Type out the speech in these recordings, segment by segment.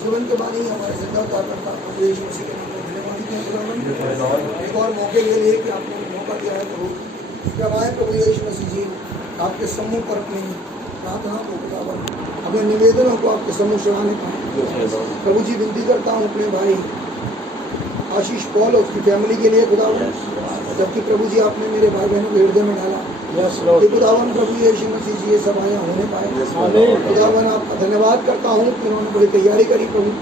जीवन के बाद ही हमारे जिंदा उतारता प्रभु यीशु मसीह के नाम में धन्यवाद। एक और मौके के लिए कि आपने मौका दिया है प्रभु, जब आए प्रभु यीशु मसीह जी आपके सम्मुख पर अपनी प्रार्थना को खुदावन, अपने निवेदनों को आपके सम्मुख चढ़ाने का प्रभु जी विनती करता हूँ अपने भाई आशीष पॉल और उसकी फैमिली के लिए खुदावन, जबकि प्रभु जी आपने मेरे भाई बहनों के हृदय में डाला कि खुदावन प्रभु यीशु मसीह जी ये सब आया होने पाए। खुदावन आपका धन्यवाद करता हूँ कि उन्होंने बड़ी तैयारी करी प्रभु,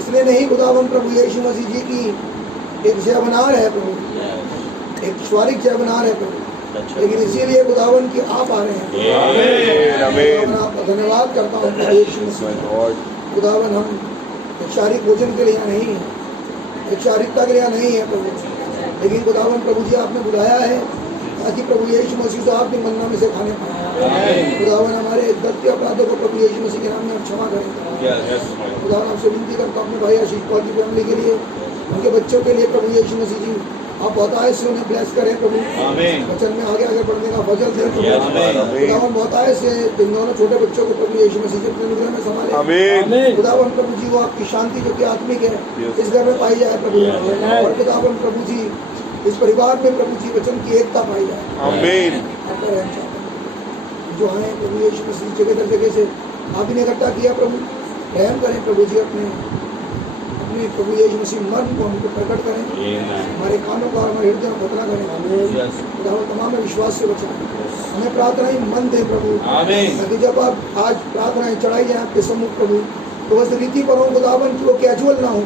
इसलिए नहीं खुदावन प्रभु यीशु मसीह जी की एक जयबनार है प्रभु, एक स्वारिक जयबनार है प्रभु, लेकिन इसीलिए खुदावन की आप आ रहे हैं। खुदावन आपका धन्यवाद करता हूँ प्रभु यीशु मसीह। खुदावन हम एक शारीरिक भोजन के लिए यहाँ नहीं है, एक शारीरिकता के लिए यहाँ नहीं है प्रभु, लेकिन खुदावन प्रभु जी आपने बुलाया है ताकि प्रभु यीशु मसीह तो आपकी मन्ना में से खाने पाए। खुदावन हमारे दत्त अपराधों को प्रभु यीशु मसीह के नाम में क्षमा करें। खुदावन आपसे विनती करता हूँ अपने भाई आशीष पॉल की फैमिली के लिए, उनके बच्चों के लिए प्रभु यीशु मसीह जी आप बहुतायत से उन्हें ब्लेस करें प्रभु, वचन में आगे आगे बढ़ने का फजल दें प्रभु। खुदावन बहुतायत से इन दोनों छोटे बच्चों को प्रभु यीशु मसीह जी अपने अनुग्रह में संभाले। खुदावन प्रभु जी वो आपकी शांति जो कि आत्मिक है इस घर में पाई जाए प्रभु, और खुदावन प्रभु जी इस परिवार में प्रभु जी वचन की एकता पाई जाए। आमीन। आपका रहम चाहते हैं जो आए प्रभु यीशु मसीह जगह दर जगह से आप ही ने इकट्ठा किया प्रभु, रहम करें प्रभु जी, अपने प्रभु यीशु मसीह मर्म को हमको प्रकट करें, हमारे कानों का हमारे हृदय में खतरा करें, खुदावन तमाम विश्वास से बचाएं, हमें प्रार्थनाएं मन दें प्रभु, ताकि जब आप आज प्रार्थनाएं चढ़ाई जाए आपके सम्मुख प्रभु तो बस रीति पर हो खुदावन की वो कैजुअल ना हो,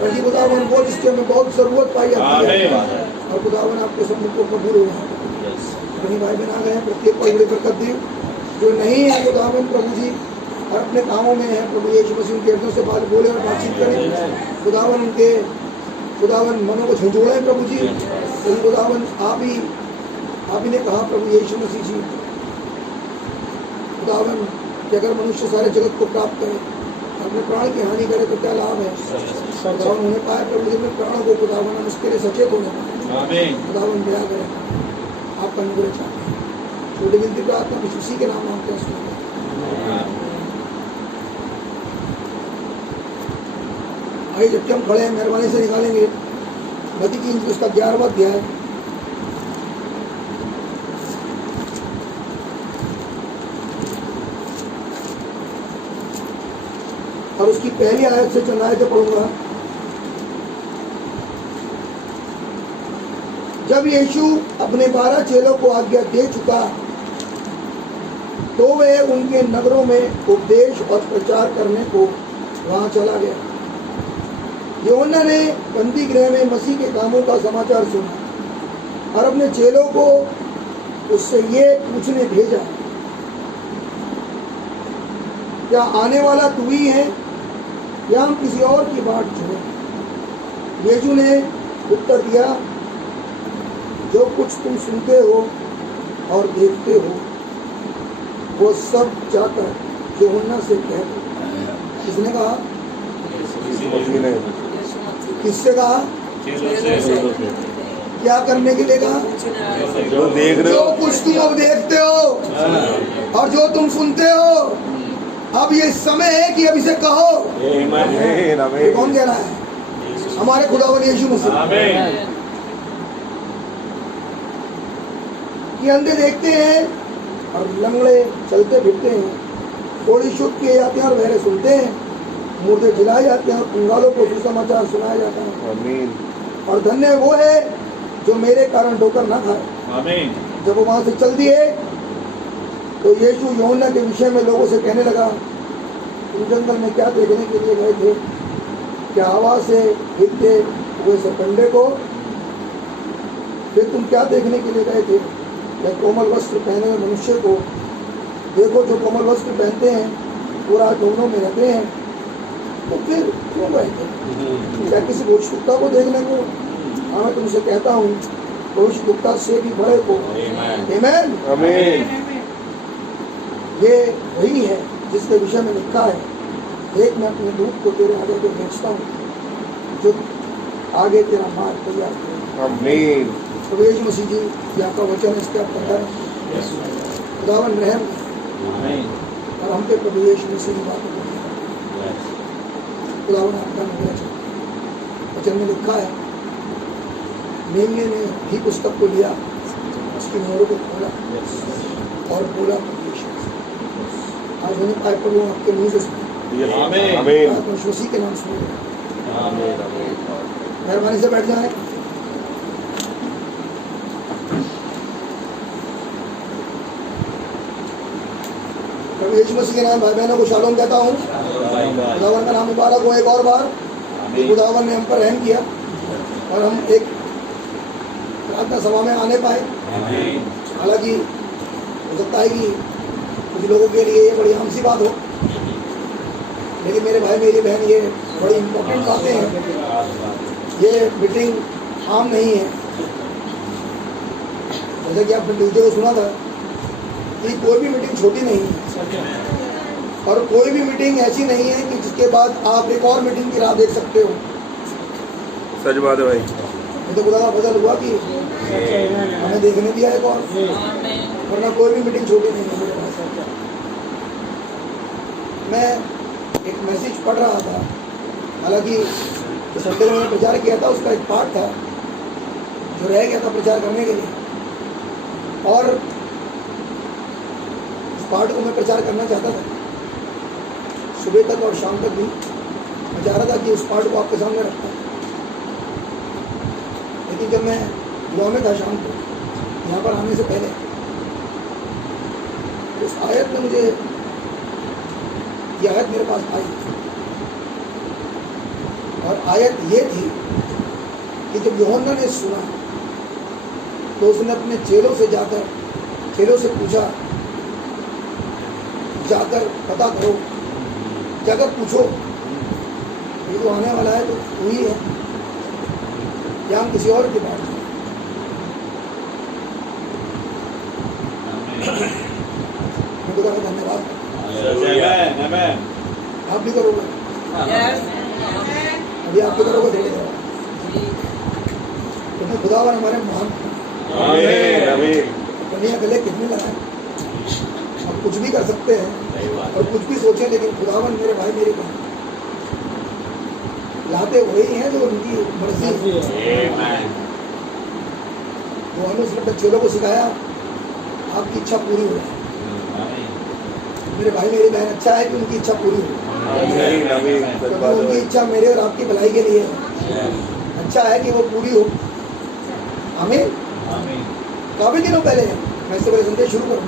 बल्कि खुदावन वो जिसके हमें बहुत जरूरत पाई जाती है, और खुदावन आपके सम्मुख को कबूल हो जाए। अपने भाई बहन आ गए हैं, प्रत्येक को बड़ी बरकत दी, जो नहीं है खुदावन प्रभु जी और अपने कामों में है प्रभु यीशु मसीह उनके हृदय से बात बोले और बातचीत करें खुदावन, उनके खुदावन मनों को झंझोड़े प्रभु जी, लेकिन खुदावन आप ही ने कहा प्रभु यीशु मसीह जी खुदावन कि अगर मनुष्य सारे जगत को प्राप्त करे अपने प्राण की हानि करे तो क्या लाभ है। खुदावन होने पाए प्रभु जी में प्राणों को खुदावन हम उसके लिए सचेत होने पाए। खुदावन दया करें, आपका अनुग्रह चाहते हैं, छोटी विनती प्रार्थना यीशु के नाम मांगते हैं, सुनिए। आइए जबकि हम खड़े हैं मेहरबानी से निकालेंगे मत्ती की इंजील उसका 11वां अध्याय और उसकी पहली आयत से 4 आयतें पढ़ूंगा। जब यीशु अपने 12 चेलों को आज्ञा दे चुका तो वह उनके नगरों में उपदेश और प्रचार करने को वहां चला गया। यूहन्ना ने बंदी गृह में मसीह के कामों का समाचार सुना और अपने चेलों को उससे ये पूछने भेजा, क्या आने वाला तू ही है या हम किसी और की बाट चुनें? यीशु ने उत्तर दिया, जो कुछ तुम सुनते हो और देखते हो वो सब जाकर यूहन्ना से कह दो। किसने कहा? किससे कहा? क्या करने के लिए कहा? जो देख रहे हो, जो कुछ तुम अब देखते हो और जो तुम सुनते हो, अब ये समय है कि अब इसे कहो। ये कौन कह रहा है? हमारे खुदावन यीशु मसीह। कि अंधे देखते हैं और लंगड़े चलते फिरते हैं, थोड़ी शुद्ध किए जाते हैं और बहरे सुनते हैं, मुर्दे जिलाए जाते हैं और कंगालों को सुसमाचार सुनाया जाता है। आमीन। और धन्य वो है जो मेरे कारण ठोकर ना खाए। आमीन। जब वो वहां से चल दिए तो यीशु यूहन्ना के विषय में लोगों से कहने लगा, तुम जंगल में क्या देखने के लिए गए थे? क्या हवा से हिलते हुए सरकंडे को? फिर तुम क्या देखने के लिए गए थे? या कोमल वस्त्र पहने हुए मनुष्य को? देखो जो कोमल वस्त्र पहनते हैं पूरा दोनों में रहते हैं, तो फिर क्यों गए थे? क्या किसी भविष्यवक्ता को देखने को? हाँ मैं तुमसे कहता हूँ भविष्यवक्ता से भी बड़े को। आमीन। ये वही है जिसके विषय में लिखा है, देख मैं अपने दूत को तेरे आगे भेजता हूँ जो आगे तेरा मार्ग तैयार करे। आमीन। प्रभु यीशु मसीह जी ये आपका वचन है, इस पर आप पता है खुदावन रहम और हम पे प्रभु यीशु मसीह की बात खुदावन आपका नगर अच्छा। वचन में लिखा है, मेमने ने भी पुस्तक को लिया, उसकी मोहरों को खोला और बोला आज होने पाए प्रभु आपके मुंह से सुने, मसीह के नाम सुने। मेहरबानी से बैठ जाए। प्रभु यीशु मसीह के नाम भाई बहनों को शालोम कहता हूँ। खुदावन का नाम मुबारक हो। एक और बार खुदावन ने हम पर रहम किया और हम एक प्रार्थना सभा में आने पाए। हालांकि हो सकता है कि कुछ लोगों के लिए ये बड़ी आम सी बात हो, लेकिन मेरे भाई मेरी बहन ये बड़ी इम्पोर्टेंट बातें हैं। ये मीटिंग आम नहीं है। जैसे कि आपने ट्यूजडे को सुना था कि कोई भी मीटिंग छोटी नहीं है और कोई भी मीटिंग ऐसी नहीं है कि जिसके बाद आप एक और मीटिंग की राह देख सकते हो। सच बात है भाई। तो खुदा का फजल हुआ कि हमें देखने दिया एक और, वरना कोई भी मीटिंग छोटी नहीं है। मैं एक मैसेज पढ़ रहा था, हालांकि जो संडे में मैंने प्रचार किया था उसका एक पार्ट था जो रह गया था प्रचार करने के लिए, और उस पार्ट को मैं प्रचार करना चाहता था। सुबह तक और शाम तक भी मैं चाह रहा था कि उस पार्ट को आपके सामने रखता, लेकिन जब मैं दुआ में था शाम को यहाँ पर आने से पहले, उस आयत में मुझे ये आयत मेरे पास आई, और आयत ये थी कि जब यूहन्ना ने सुना तो उसने अपने चेलों से पूछा, जाकर पता करो, जाकर पूछो ये तो आने वाला है तो वही है या हम किसी और की बात। खुदा का धन्यवाद। आप भी करोगे, अभी आप भी करोगे थोड़ी देर, क्योंकि खुदावन हमारे महान दुनिया गले कितने लगाए, हम कुछ भी कर सकते हैं और कुछ भी सोचें, लेकिन खुदावन मेरे भाई मेरी बहन लाते वही हैं जो उनकी मर्जी है। वो उसने बच्चों को सिखाया आपकी इच्छा पूरी हो जाए। मेरे भाई मेरी बहन, अच्छा है कि उनकी इच्छा पूरी हो, उनकी इच्छा मेरे और आपकी भलाई के लिए है। अच्छा है कि वो पूरी हो। आमीन। काफी दिनों पहले मैं इससे पहले संदेश शुरू करूँ,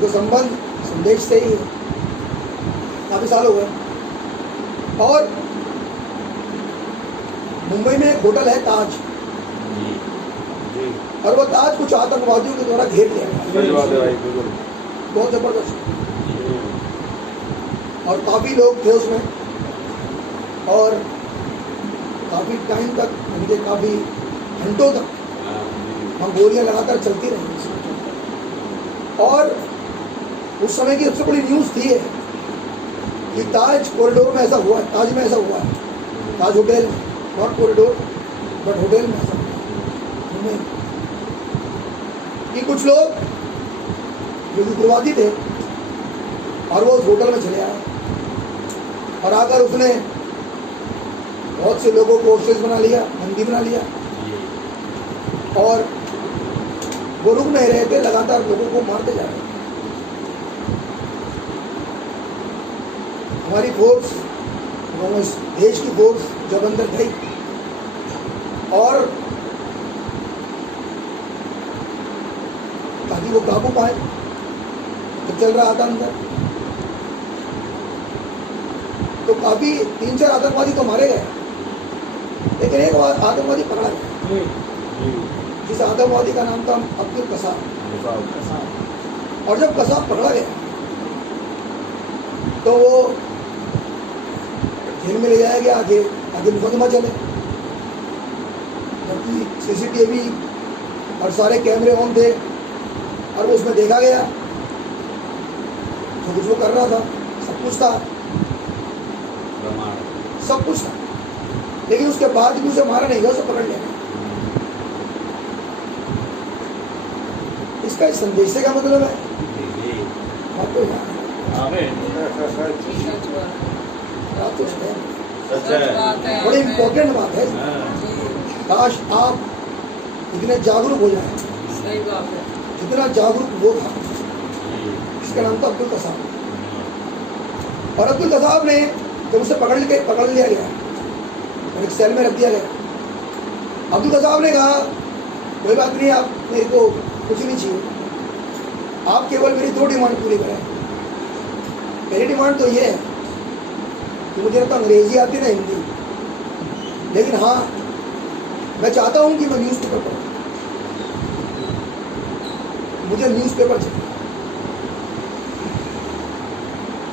तो संबंध संदेश से ही है, काफी साल हो गए। और मुंबई में एक होटल है ताज, और वो ताज कुछ आतंकवादियों के द्वारा घेर लिया गया, बहुत जबरदस्त, और काफी लोग थे उसमें, और काफी टाइम तक, यानी काफी घंटों तक हम गोलियां लगातार चलती रही। और उस समय की सबसे बड़ी न्यूज़ थी है कि ताज कॉरिडोर में ऐसा हुआ है, ताज में ऐसा हुआ है, ताज होटल में, नॉट कॉरिडोर बट होटल में ऐसा हुआ कि कुछ लोग जो उग्रवादी थे और वो उस होटल में चले आए, और आकर उसने बहुत से लोगों को होस्टेज बना लिया, बंदी बना लिया, और वो रुक नहीं रहे थे, लगातार लोगों को मारते जा रहे। हमारी फोर्स, देश की फोर्स जब अंदर गई और ताकि वो काबू पाए, तो चल रहा था अंदर, तो काफी 3-4 आतंकवादी तो मारे गए, लेकिन एक आतंकवादी पकड़ा गया, जिस आतंकवादी का नाम था अब्दुल कसाब। और जब कसाब पकड़ा गया तो वो जेल में ले जाया गया, आगे मुकदमा चले, जबकि CCTV और सारे कैमरे ऑन थे, और वो उसमें देखा गया जो कुछ वो कर रहा था, सब कुछ था, लेकिन उसके बाद भी उसे मारा नहीं गया, उसे पकड़ लिया। इसका इस संदेश से क्या मतलब है? आप तो बड़ी इम्पोर्टेंट बात है। काश आप इतने जागरूक हो जाए, सही बात है। जितना जागरूक वो था। इसका नाम था अब्दुल कसाब। और अब्दुल कसाब ने जब उसे पकड़ लिया गया और एक सेल में रख दिया गया, अब्दुल कसाब ने कहा कोई बात नहीं, आप मेरे को कुछ नहीं चाहिए, आप केवल मेरी 2 डिमांड पूरी करें। पहली डिमांड तो ये है कि मुझे ना तो अंग्रेजी आती ना हिंदी, लेकिन हाँ मैं चाहता हूँ कि मैं न्यूज़पेपर पढूं, मुझे न्यूज़पेपर चाहिए।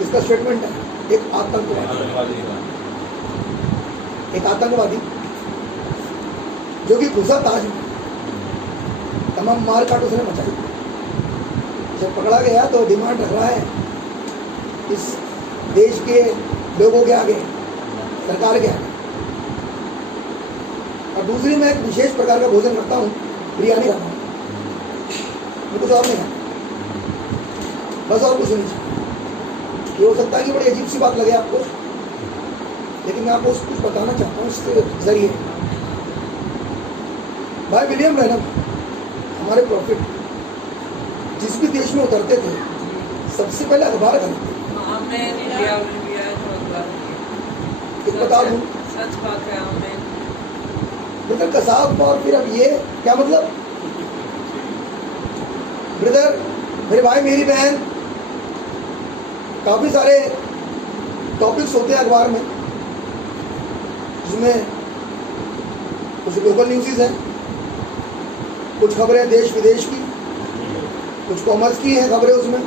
इसका स्टेटमेंट है एक आतंकवादी जो कि घुसा ताज में, तमाम मार काट उसने मचाई। जब पकड़ा गया तो डिमांड रख रहा है इस देश के लोगों के आगे, सरकार के आगे। और दूसरी, मैं एक विशेष प्रकार का भोजन करता हूँ, बिरयानी खाता हूँ, मैं कुछ और नहीं खाता, बस और कुछ नहीं चाहिए। ये हो सकता है कि बड़ी अजीब सी बात लगे आपको, लेकिन मैं आपको कुछ बताना चाहता हूँ इसके जरिए। भाई विलियम ब्रैनम, हमारे प्रॉफिट, जिस भी देश में उतरते थे सबसे पहले अखबार खरीदते। बता दूं, सच बात है। ब्रदर कसाब और फिर अब ये क्या मतलब? ब्रदर, मेरे भाई मेरी बहन, काफ़ी सारे टॉपिक्स होते हैं अखबार में, जिसमें कुछ लोकल न्यूज़ हैं, कुछ खबरें देश विदेश की, कुछ कॉमर्स की हैं खबरें उसमें,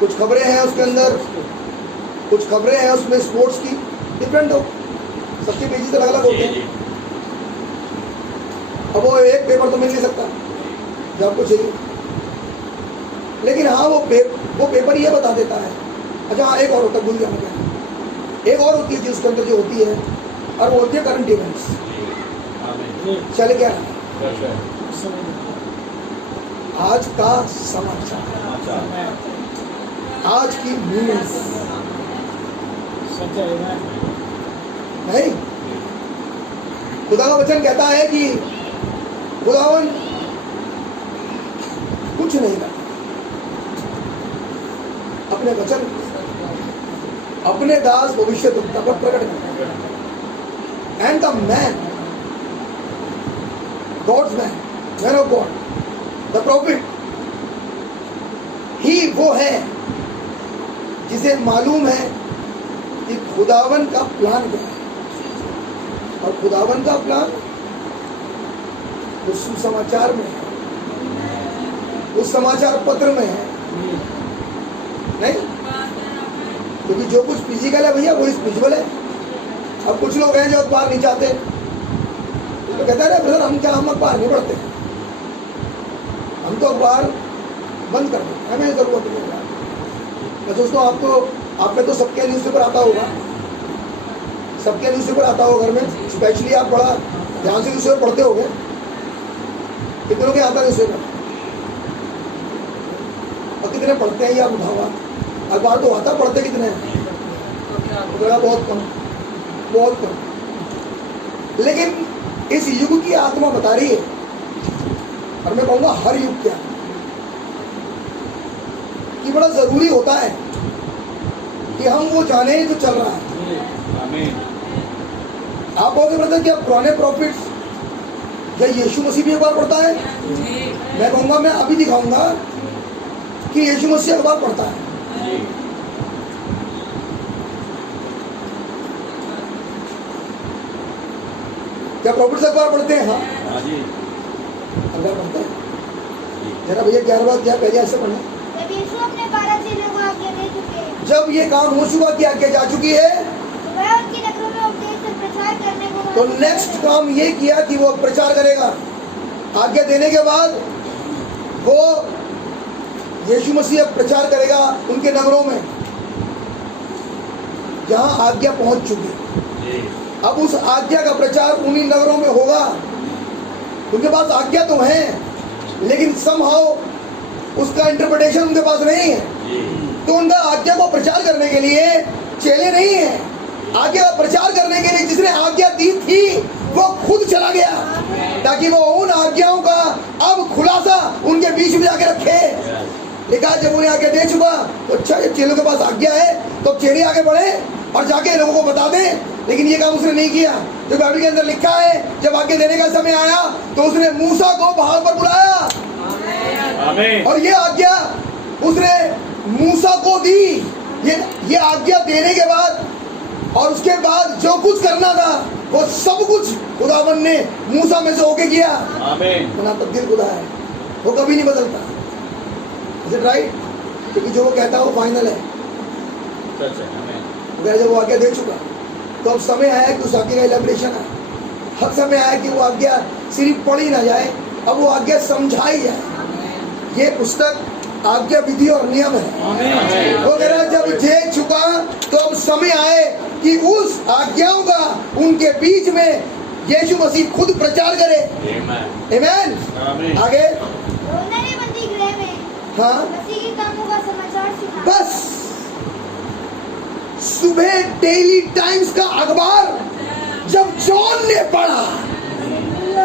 कुछ खबरें हैं उसके अंदर, कुछ खबरें हैं उसमें स्पोर्ट्स की, डिफरेंट हो, सबके पेजेस अलग अलग होते हैं। अब वो एक पेपर तो मिल नहीं सकता जो आपको चाहिए, लेकिन हाँ वो पेपर ये बता देता है। अच्छा हाँ, एक और होता है, भूल गया मैं, एक और होती है जिसके अंदर जो होती है, और वो होती है करंट इवेंट्स। चल क्या आज का समाचार, आज की न्यूज़, नहीं, खुदा का वचन कहता है कि खुदावन कुछ नहीं करता, अपने वचन अपने दास भविष्यद्वक्ता पर प्रकट करता है। And the man, God's man of God, the prophet, ही वो है जिसे मालूम है कि खुदावन का प्लान क्या है। और खुदावन का प्लान उस सुसमाचार में है, उस समाचार पत्र में है, नहीं? क्योंकि जो कुछ फिजिकल है भैया वो स्पिरिचुअल है। अब कुछ लोग हैं जो अखबार नहीं चाहते, तो कहते हैं ब्रदर हम अखबार नहीं पढ़ते, हम तो अखबार बंद कर देते, हमें जरूरत नहीं है। मैं दोस्तों आप में तो सबके न्यूज़पेपर आता होगा, सबके न्यूज़पेपर आता होगा घर में, स्पेशली आप बड़ा ध्यान से न्यूज़पेपर पढ़ते होंगे। कितनों के आता है न्यूज़पेपर और कितने पढ़ते हैं ये आप उठाओ। अखबार तो आता, पढ़ते कितने हैं? बहुत कम, बहुत कम। लेकिन इस युग की आत्मा बता रही है, और मैं कहूँगा हर युग क्या, कि बड़ा जरूरी होता है कि हम वो जाने जो चल रहा है। आप कहोगे ब्रदर क्या पुराने प्रॉफिट्स या यीशु मसीह भी अखबार पढ़ता है? मैं कहूँगा, मैं अभी दिखाऊंगा कि यीशु मसीह अखबार पढ़ता है। क्या प्रॉफिट्स अखबार पढ़ते हैं? हाँ, अखबार पढ़ते हैं। जरा भैया 11 बात क्या पहले ऐसे पढ़े, जब यीशु अपने 12 चेलों को आज्ञा दे चुके, जब ये काम हो चुका कि आज्ञा जा चुकी है, तो वह उनकी नगरों में उपदेश और प्रचार करने को, तो नेक्स्ट काम ये किया कि वो प्रचार करेगा। आज्ञा देने के बाद वो यीशु मसीह प्रचार करेगा उनके नगरों में जहां आज्ञा पहुंच चुकी। अब उस आज्ञा का प्रचार उन्हीं नगरों में होगा। उनके पास आज्ञा तो है, लेकिन समहाउ उसका इंटरप्रिटेशन उनके पास नहीं है। तो उनका आज्ञा को प्रचार करने के लिए चेले नहीं है, आज्ञा का प्रचार करने के लिए जिसने आज्ञा दी थी वो खुद चला गया, ताकि वो उन आज्ञाओं का अब खुलासा उनके बीच में जाके रखे। लिखा जब उन्हें आज्ञा दे चुका तो अच्छा, जब चेलों के पास आज्ञा है तो चेले आगे बढ़े और जाके लोगों को बता दें, लेकिन ये काम उसने नहीं किया। जो बाइबल के अंदर लिखा है, जब आज्ञा देने का समय आया तो उसने मूसा को पहाड़ पर बुलाया, और ये आज्ञा उसने मूसा को दी। ये आज्ञा देने के बाद और उसके बाद जो कुछ करना था वो सब कुछ खुदावन ने मूसा में से होके किया। बना तब्दील खुदा है, वो कभी नहीं बदलता। Is it right? क्योंकि जो वो कहता है वो फाइनल है। जब वो आज्ञा दे चुका तो अब समय आया कि उस आज्ञा का इलैबोरेशन है। अब समय आया कि वो आज्ञा सिर्फ पढ़ी ना जाए, अब वो आज्ञा समझाई जाए। ये पुस्तक आज्ञा विधि और नियम है। वो कह रहा है जब दे चुका तो अब समय आए कि उस आज्ञाओं का उनके बीच में यीशु मसीह खुद प्रचार करे। आमीन। आगे उन्होंने बंदी गृह में हाँ मसीह के कामों का समाचार सुना। बस सुबह डेली टाइम्स का अखबार जब जॉन ने पढ़ा,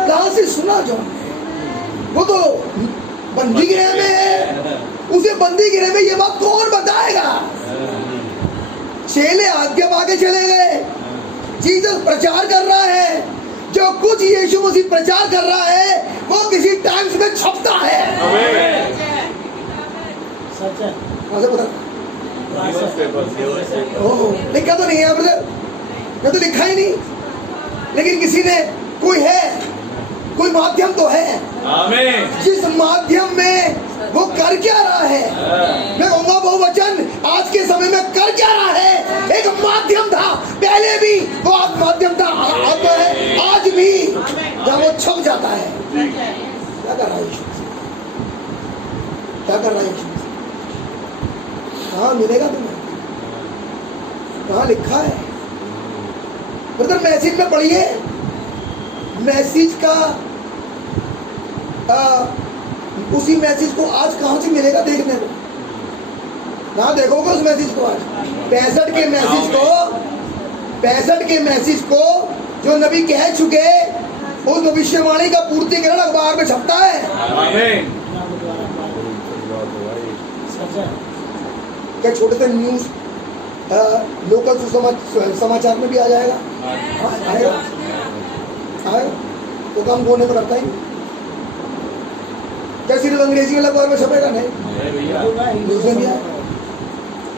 कहां से सुना जॉन ने? वो तो बंदी गृह में है, उसे बंदी गृह में ये बात कौन बताएगा? चेले आज्ञा पाके चले गए, जीसस प्रचार कर रहा है, जो कुछ यीशु मसीह प्रचार कर रहा है वो किसी टाइम्स में छपता है। पता लिखा तो नहीं है ब्रदर, मैं तो लिखा ही नहीं, लेकिन किसी ने कोई माध्यम तो है। जिस माध्यम में वो कर क्या रहा है, मैं कहूँगा बहुवचन आज के समय में कर क्या रहा है। एक माध्यम था पहले भी, वो माध्यम था अब है आज भी, जहाँ वो छप जाता है। क्या कर रहा है यीशु? क्या कर रहा है यीशु? कहाँ मिलेगा तुम्हें? कहाँ लिखा है? ब्रदर मैसेज में पढ़िए, मैसेज का उसी मैसेज को आज कहाँ से मिलेगा देखने को? कहाँ देखोगे उस मैसेज को? आज 65 के मैसेज को जो नबी कह चुके, उस भविष्यवाणी का पूर्तिकरण अखबार में छपता है। क्या छोटे से न्यूज लोकल समाचार में भी आ जाएगा? आएगा तो काम बोलने को लगता ही। क्या सिर्फ अंग्रेजी वाला अखबार में छपेगा? नहीं, न्यूज में भी आया,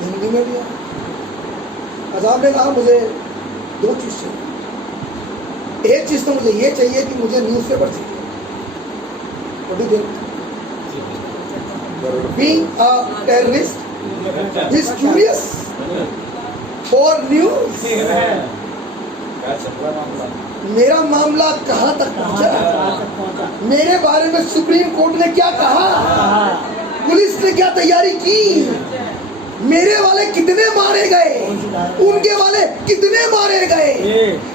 हिंदी में भी आया। साहब ने कहा मुझे 2 चीज चाहिए। एक चीज तो मुझे ये चाहिए कि मुझे न्यूज पेपर चाहिए। Being a terrorist is curious for news. मेरा मामला कहाँ तक पहुँचा? मेरे बारे में सुप्रीम कोर्ट ने क्या कहा? पुलिस ने क्या तैयारी की? मेरे वाले कितने मारे गए? उनके वाले कितने मारे गए?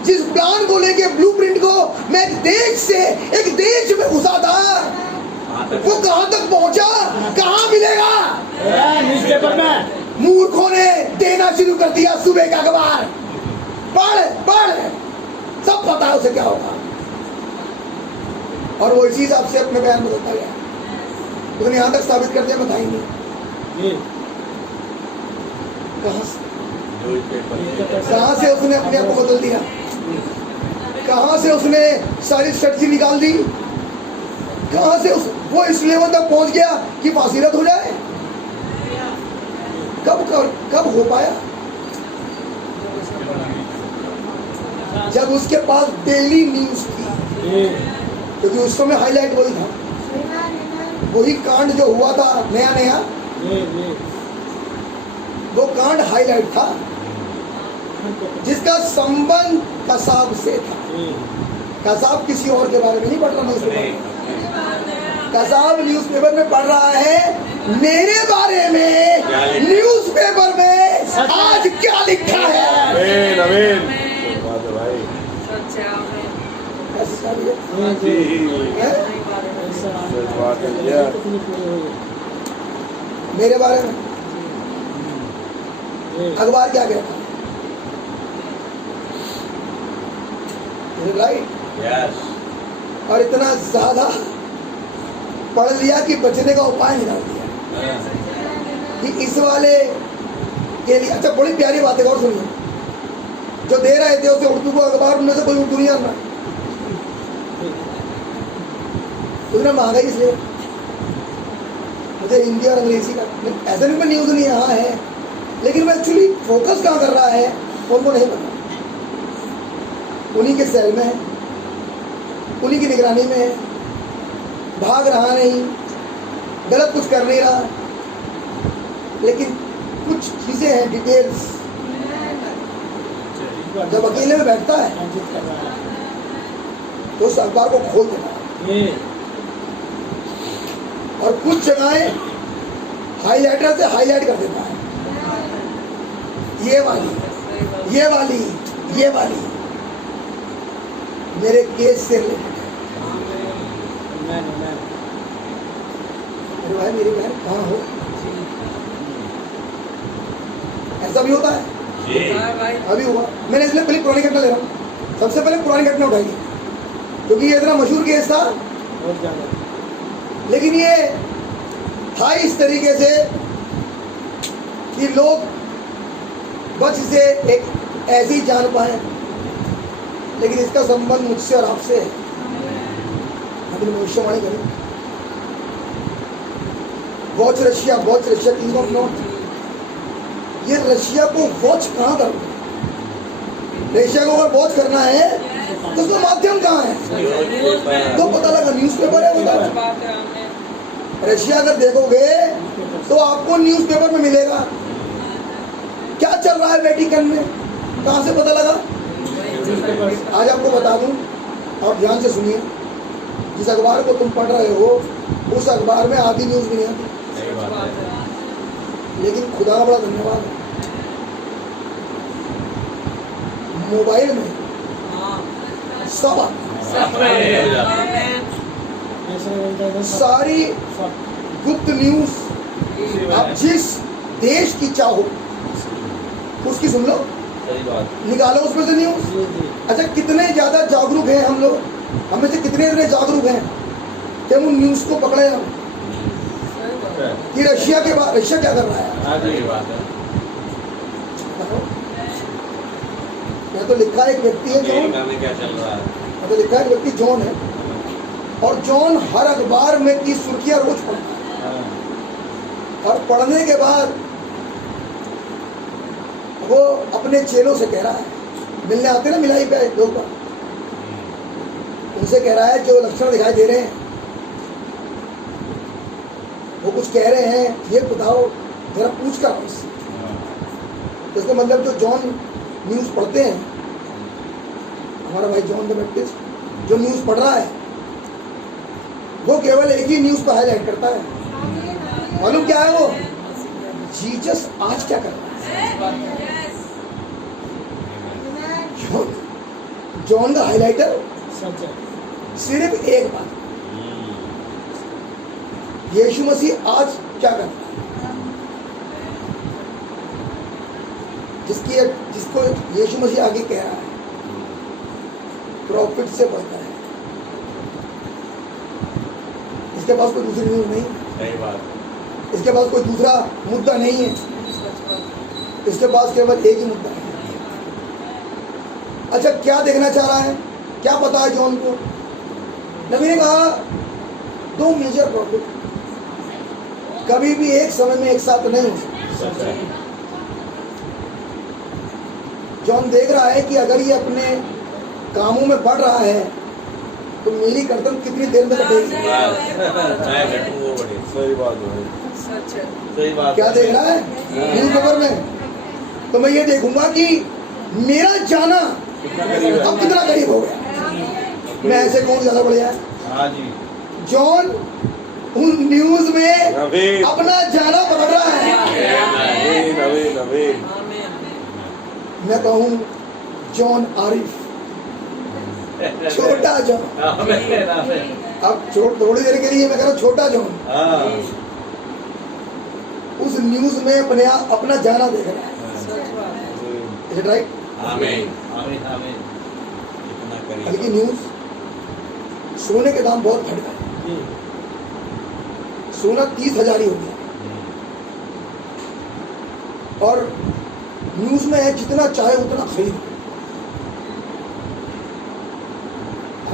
जिस प्लान को लेके ब्लूप्रिंट को मैं एक देश में घुसा था, वो कहाँ तक पहुँचा? कहाँ मिलेगा? न्यूज़पेपर में। मूर्खों ने देना शुरू कर दिया सुबह का अखबार। पढ़ सब पता है उसे क्या होगा, और वो इसी हिसाब से अपने बयान बदलता गया। उसने यहाँ तक साबित कर दिया, बताई नहीं कहाँ से उसने अपने आप को बदल दिया, कहाँ से उसने सारी स्ट्रेटजी निकाल दी, कहाँ से वो इस लेवल तक पहुंच गया कि फांसी रद्द हो जाए। कब हो पाया? जब उसके पास डेली न्यूज थी, क्योंकि उस समय हाईलाइट वही था, वही कांड जो हुआ था नया, वो कांड हाईलाइट था जिसका संबंध कसाब से था। कसाब किसी और के बारे में नहीं पढ़ रहा न्यूज़पेपर। कसाब न्यूज़पेपर में पढ़ रहा है मेरे बारे में, न्यूज़पेपर में आज क्या लिखा है। मेरे बारे में अखबार क्या कहता है? राइट? यस। और इतना ज्यादा पढ़ लिया कि बचने का उपाय निकाल दिया कि इस वाले के लिए। अच्छा, बड़ी प्यारी बात है, और सुनिए। जो दे रहे थे उसे उर्दू को अखबार, उनमें से कोई उर्दू नहीं आना, उतना महंगा इसलिए मुझे हिंदी और अंग्रेजी का। ऐसा नहीं मैं न्यूज़ नहीं यहाँ है, लेकिन मैं एक्चुअली फोकस कहाँ कर रहा है उनको नहीं पता। उन्हीं के सेल में है, उन्हीं की निगरानी में है, भाग रहा नहीं, गलत कुछ कर नहीं रहा, लेकिन कुछ चीजें हैं, डिटेल्स। जब अकेले में बैठता है तो उस अखबार को खोल देता है और कुछ जगहें हाईलाइटर से हाईलाइट कर देता है, ये वाली, ये वाली, ये वाली मेरे केस से रिलेटेड है। अरे भाई मेरी बहन कहाँ हो? ऐसा भी होता है, अभी हुआ। मैंने इसलिए पहले पुरानी घटना ले रहा हूँ, सबसे पहले पुरानी घटना उठाई क्योंकि ये इतना मशहूर केस था, लेकिन ये था इस तरीके से कि लोग बच इसे एक ऐसे ही जान पाए, लेकिन इसका संबंध मुझसे और आपसे है। अपनी भविष्यवाणी करें। Watch Russia, watch Russia, king of north. ये रशिया को वॉच कहाँ करोगे? रशिया को अगर वॉच करना है तो उसका माध्यम कहाँ है? तो पता लगा न्यूज़पेपर है। बता, रशिया अगर देखोगे तो आपको न्यूज़पेपर में मिलेगा क्या चल रहा है वेटिकन में। कहाँ से पता लगा? आज आपको बता दूं, और ध्यान से सुनिए। जिस अखबार को तुम पढ़ रहे हो उस अखबार में आधी न्यूज़ भी नहीं आती, लेकिन खुदा का बड़ा धन्यवाद, मोबाइल में सब सारी गुप्त न्यूज़ आप जिस देश की चाहो उसकी सुन लो, निकालो उसमें से न्यूज़। अच्छा, कितने ज़्यादा जागरूक हैं हम लोग, हम में से कितने इतने जागरूक हैं कि हम उन न्यूज़ को पकड़े हम कि रशिया के बाद रशिया क्या कर रहा है। यहाँ तो लिखा एक व्यक्ति है जॉन, क्या चल रहा है? तो लिखा है एक व्यक्ति जॉन है, और जॉन हर अखबार में की सुर्खियां रोज पढ़ता है, और पढ़ने के बाद वो अपने चेलों से कह रहा है, मिलने आते ना मिलाई पे लोग, उनसे कह रहा है जो लक्षण दिखाई दे रहे हैं, वो कुछ कह रहे हैं, ये बताओ जरा पूछ कर उससे। तो इसका मतलब जो जॉन न्यूज़ पढ़ते हैं, हमारा भाई जॉन द बैप्टिस्ट जो न्यूज़ पढ़ रहा है, वो केवल एक ही न्यूज़ को हाईलाइट करता है। मालूम क्या है वो? जीसस आज क्या कर रहा है। जॉन का हाईलाइटर सिर्फ एक बात, यीशु मसीह आज क्या कर रहा है। जिसको यीशु मसीह आगे कह रहा है, प्रॉफिट से बढ़ता है। इसके पास कोई दूसरी न्यूज़ नहीं, सही बात। इसके पास कोई दूसरा मुद्दा नहीं है, इसके पास केवल एक ही मुद्दा है। अच्छा, क्या देखना चाह रहा है, क्या पता है जॉन को? नबी ने कहा दो मेजर प्रॉफिट कभी भी एक समय में एक साथ नहीं हो सकते। जॉन देख रहा है कि अगर ये अपने कामों में बढ़ रहा है तो मेरी गर्दन कितनी देर में कटेगी। सही बात है, सही बात। क्या देख रहा है न्यूज़पेपर में? तो मैं ये देखूंगा कि मेरा जाना अब कितना करीब हो गया। मैं ऐसे कौन ज्यादा बढ़िया है? जॉन उन न्यूज़ में अपना जाना पकड़ रहा है। मैं कहूँ जॉन आरिफ, छोटा जॉन। अब थोड़ी देर के लिए मैं कह रहा हूँ छोटा जॉन उस न्यूज़ में अपना जाना देख रहा है। Is it right? आमीन, आमीन, आमीन। बल्कि न्यूज सोने के दाम बहुत घट गए, सोना 30,000 ही हो गया। और न्यूज में है जितना चाहे उतना खरीद।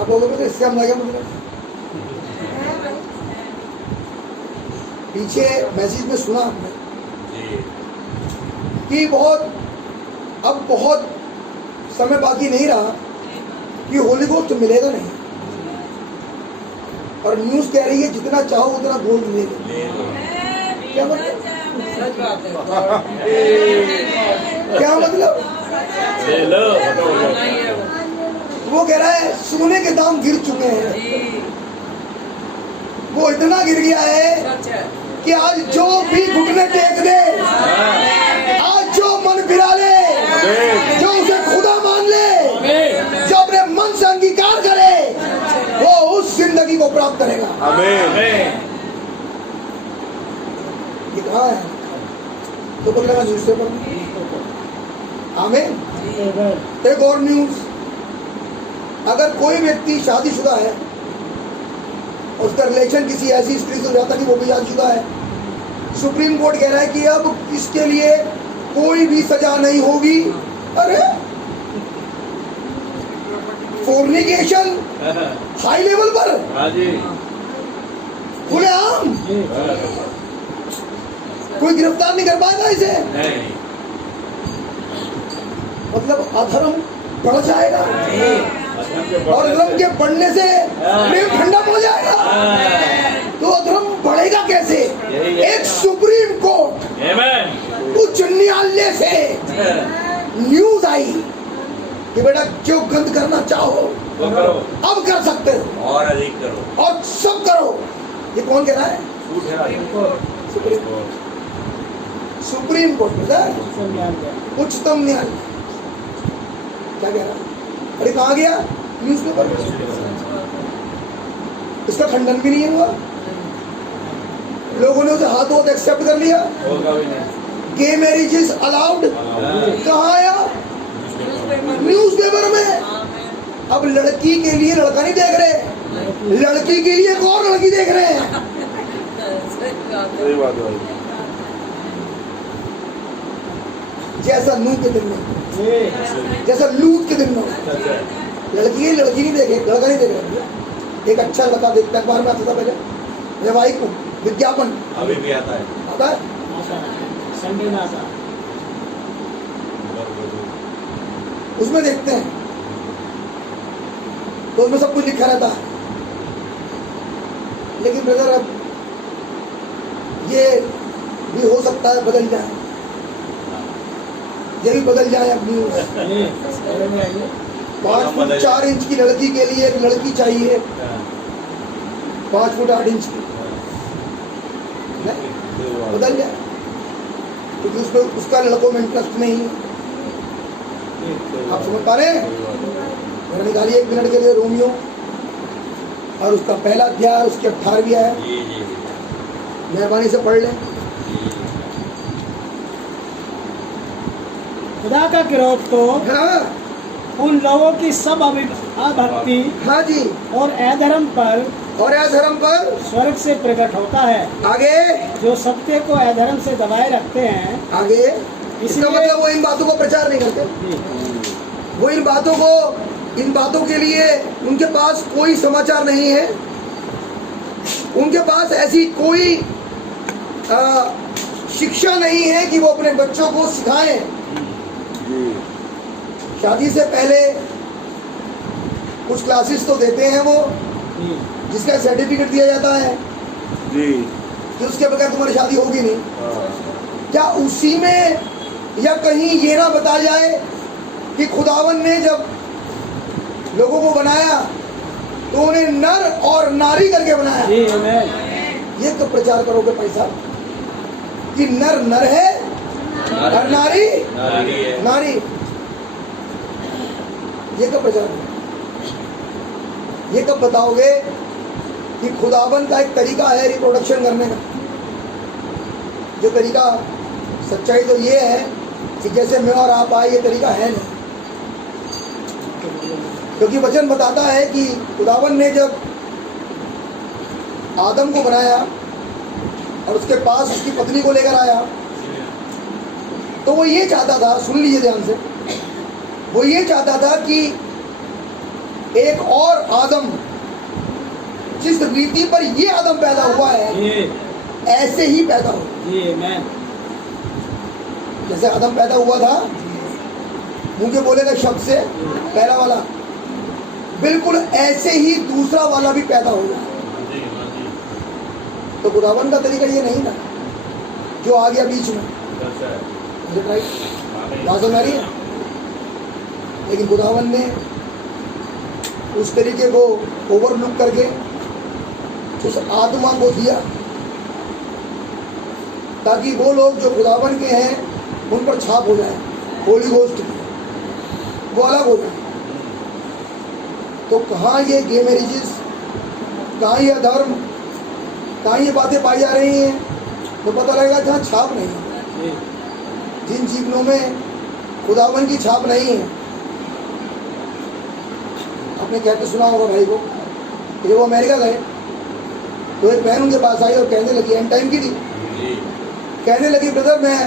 आप लोगों को तो इससे हम लगे मुझे पीछे मैसेज में सुना आपने कि बहुत समय बाकी नहीं रहा कि होली गोल्ड तो मिलेगा नहीं, और न्यूज कह रही है जितना चाहो उतना गोल्ड मिलेगा। क्या मतलब? सच बात है। क्या मतलब? ले लो। नहीं है वो। वो कह रहा है सोने के दाम गिर चुके हैं, जी, वो इतना गिर गया है सच है। कि आज जो भी घुटने टेक दे, आज जो मन फिरा ले, जो उसे खुदा मान ले, जो अपने मन से अंगीकार करे, वो उस जिंदगी को प्राप्त करेगा। ये कहाँ है? तो बोलेगा न्यूज़पेपर में। आमीन। एक और न्यूज, अगर कोई व्यक्ति शादीशुदा है और उसका रिलेशन किसी ऐसी स्त्री से हो जाता कि वो भी शादीशुदा है, सुप्रीम कोर्ट कह रहा है कि अब इसके लिए कोई भी सजा नहीं होगी। अरे फोर्निकेशन हाई लेवल पर, हाँ जी। खुलेआम, कोई गिरफ्तार नहीं कर पाएगा इसे। नहीं। मतलब अधर्म बढ़ जाएगा, और अधर्म के बढ़ने से प्रेम ठंडा हो जाएगा। तो अधर्म बढ़ेगा कैसे? एक सुप्रीम कोर्ट उच्च न्यायालय से न्यूज आई कि बेटा जो गंद करना चाहो वो करो, अब कर सकते हो, और अधिक करो, और सब करो। ये कौन कह रहा है? सुप्रीम कोर्ट में, उच्चतम न्यायालय। क्या कह रहा है? अरे कहाँ गया? न्यूज़पेपर में। इसका खंडन भी नहीं हुआ, लोगों ने उसे हाथों हाथ एक्सेप्ट कर लिया। होगा भी नहीं। Gay marriage is allowed. कहाँ आया? न्यूज़पेपर में। अब लड़की के लिए लड़का नहीं देख रहे, लड़की के लिए एक और लड़की देख रहे हैं। सही बात है। जैसा नूह के दिन में, जैसा लूट के दिन में, लड़की नहीं देखे, लड़का नहीं देख रहा। एक अच्छा लड़का देखता है, अखबार में आता था पहले, वैवाहिक विज्ञापन अभी भी आता है। आता है, संडे में आता है। उसमें देखते हैं तो उसमें सब कुछ लिखा रहता है। लेकिन ब्रदर अब ये भी हो सकता है बदल जाए, ये भी बदल जाए। अब न्यूज 5 फुट 4 इंच की लड़की के लिए एक लड़की चाहिए 5 फुट 8 इंच की, नहीं बदल जाए, क्योंकि उसमें उसका लड़कों में इंटरेस्ट नहीं है। आप समझ पा रहे हैं? मैंने निकालिए 1 मिनट के लिए रोमियो, और उसका पहला अध्याय, उसकी 18वीं है, मेहरबानी से पढ़ लें। खुदा का क्रोध तो हाँ उन लोगों की सब अभक्ति हाँ जी, और अधर्म पर स्वर्ग से प्रकट होता है, आगे जो सत्य को अधर्म से दबाए रखते हैं। आगे इसका इसलिए- मतलब वो इन बातों को प्रचार नहीं करते, वो इन बातों के लिए उनके पास कोई समाचार नहीं है, उनके पास ऐसी कोई शिक्षा नहीं है कि वो अपने बच्चों को सिखाएं। शादी से पहले कुछ क्लासेस तो देते हैं वो, जिसका सर्टिफिकेट दिया जाता है जी, कि उसके बगैर तुम्हारी शादी होगी नहीं। क्या उसी में या कहीं ये ना बताया जाए कि खुदावन ने जब लोगों को बनाया तो उन्हें नर और नारी करके बनाया? ये कब प्रचार करोगे पैसा कि नर नर है और नारी नारी? ये कब प्रचार करोगे? ये कब बताओगे कि खुदावन का एक तरीका है रिप्रोडक्शन करने का? जो तरीका, सच्चाई तो ये है कि जैसे मैं और आप आए, ये तरीका है नहीं। क्योंकि वचन बताता है कि खुदावन ने जब आदम को बनाया और उसके पास उसकी पत्नी को लेकर आया, तो वो ये चाहता था, सुन लीजिए ध्यान से, वो ये चाहता था कि एक और आदम, जिस रीति पर ये आदम पैदा हुआ है ऐसे ही पैदा हो। जैसे आदम पैदा हुआ था मुंह के बोले गए शब्द से, पहला वाला, बिल्कुल ऐसे ही दूसरा वाला भी पैदा होगा। तो खुदावन का तरीका ये नहीं था जो आ गया बीच में, बात समझ आ रही है? लेकिन खुदावन ने उस तरीके को ओवरलुक करके उस आत्मा को दिया ताकि वो लोग जो खुदावन के हैं उन पर छाप हो जाए, होली गोस्ट वो अलग हो जाए। तो कहाँ ये गे मैरिजेस, कहाँ ये अधर्म, कहाँ ये बातें पाई जा रही हैं, तो पता लगेगा जहाँ छाप नहीं है, जिन जीवनों में खुदावन की छाप नहीं है। आपने कहते सुना होगा भाई को, जब वो अमेरिका गए तो एक बहन उनके पास आई और कहने लगी, एंड टाइम की थी, कहने लगी ब्रदर मैं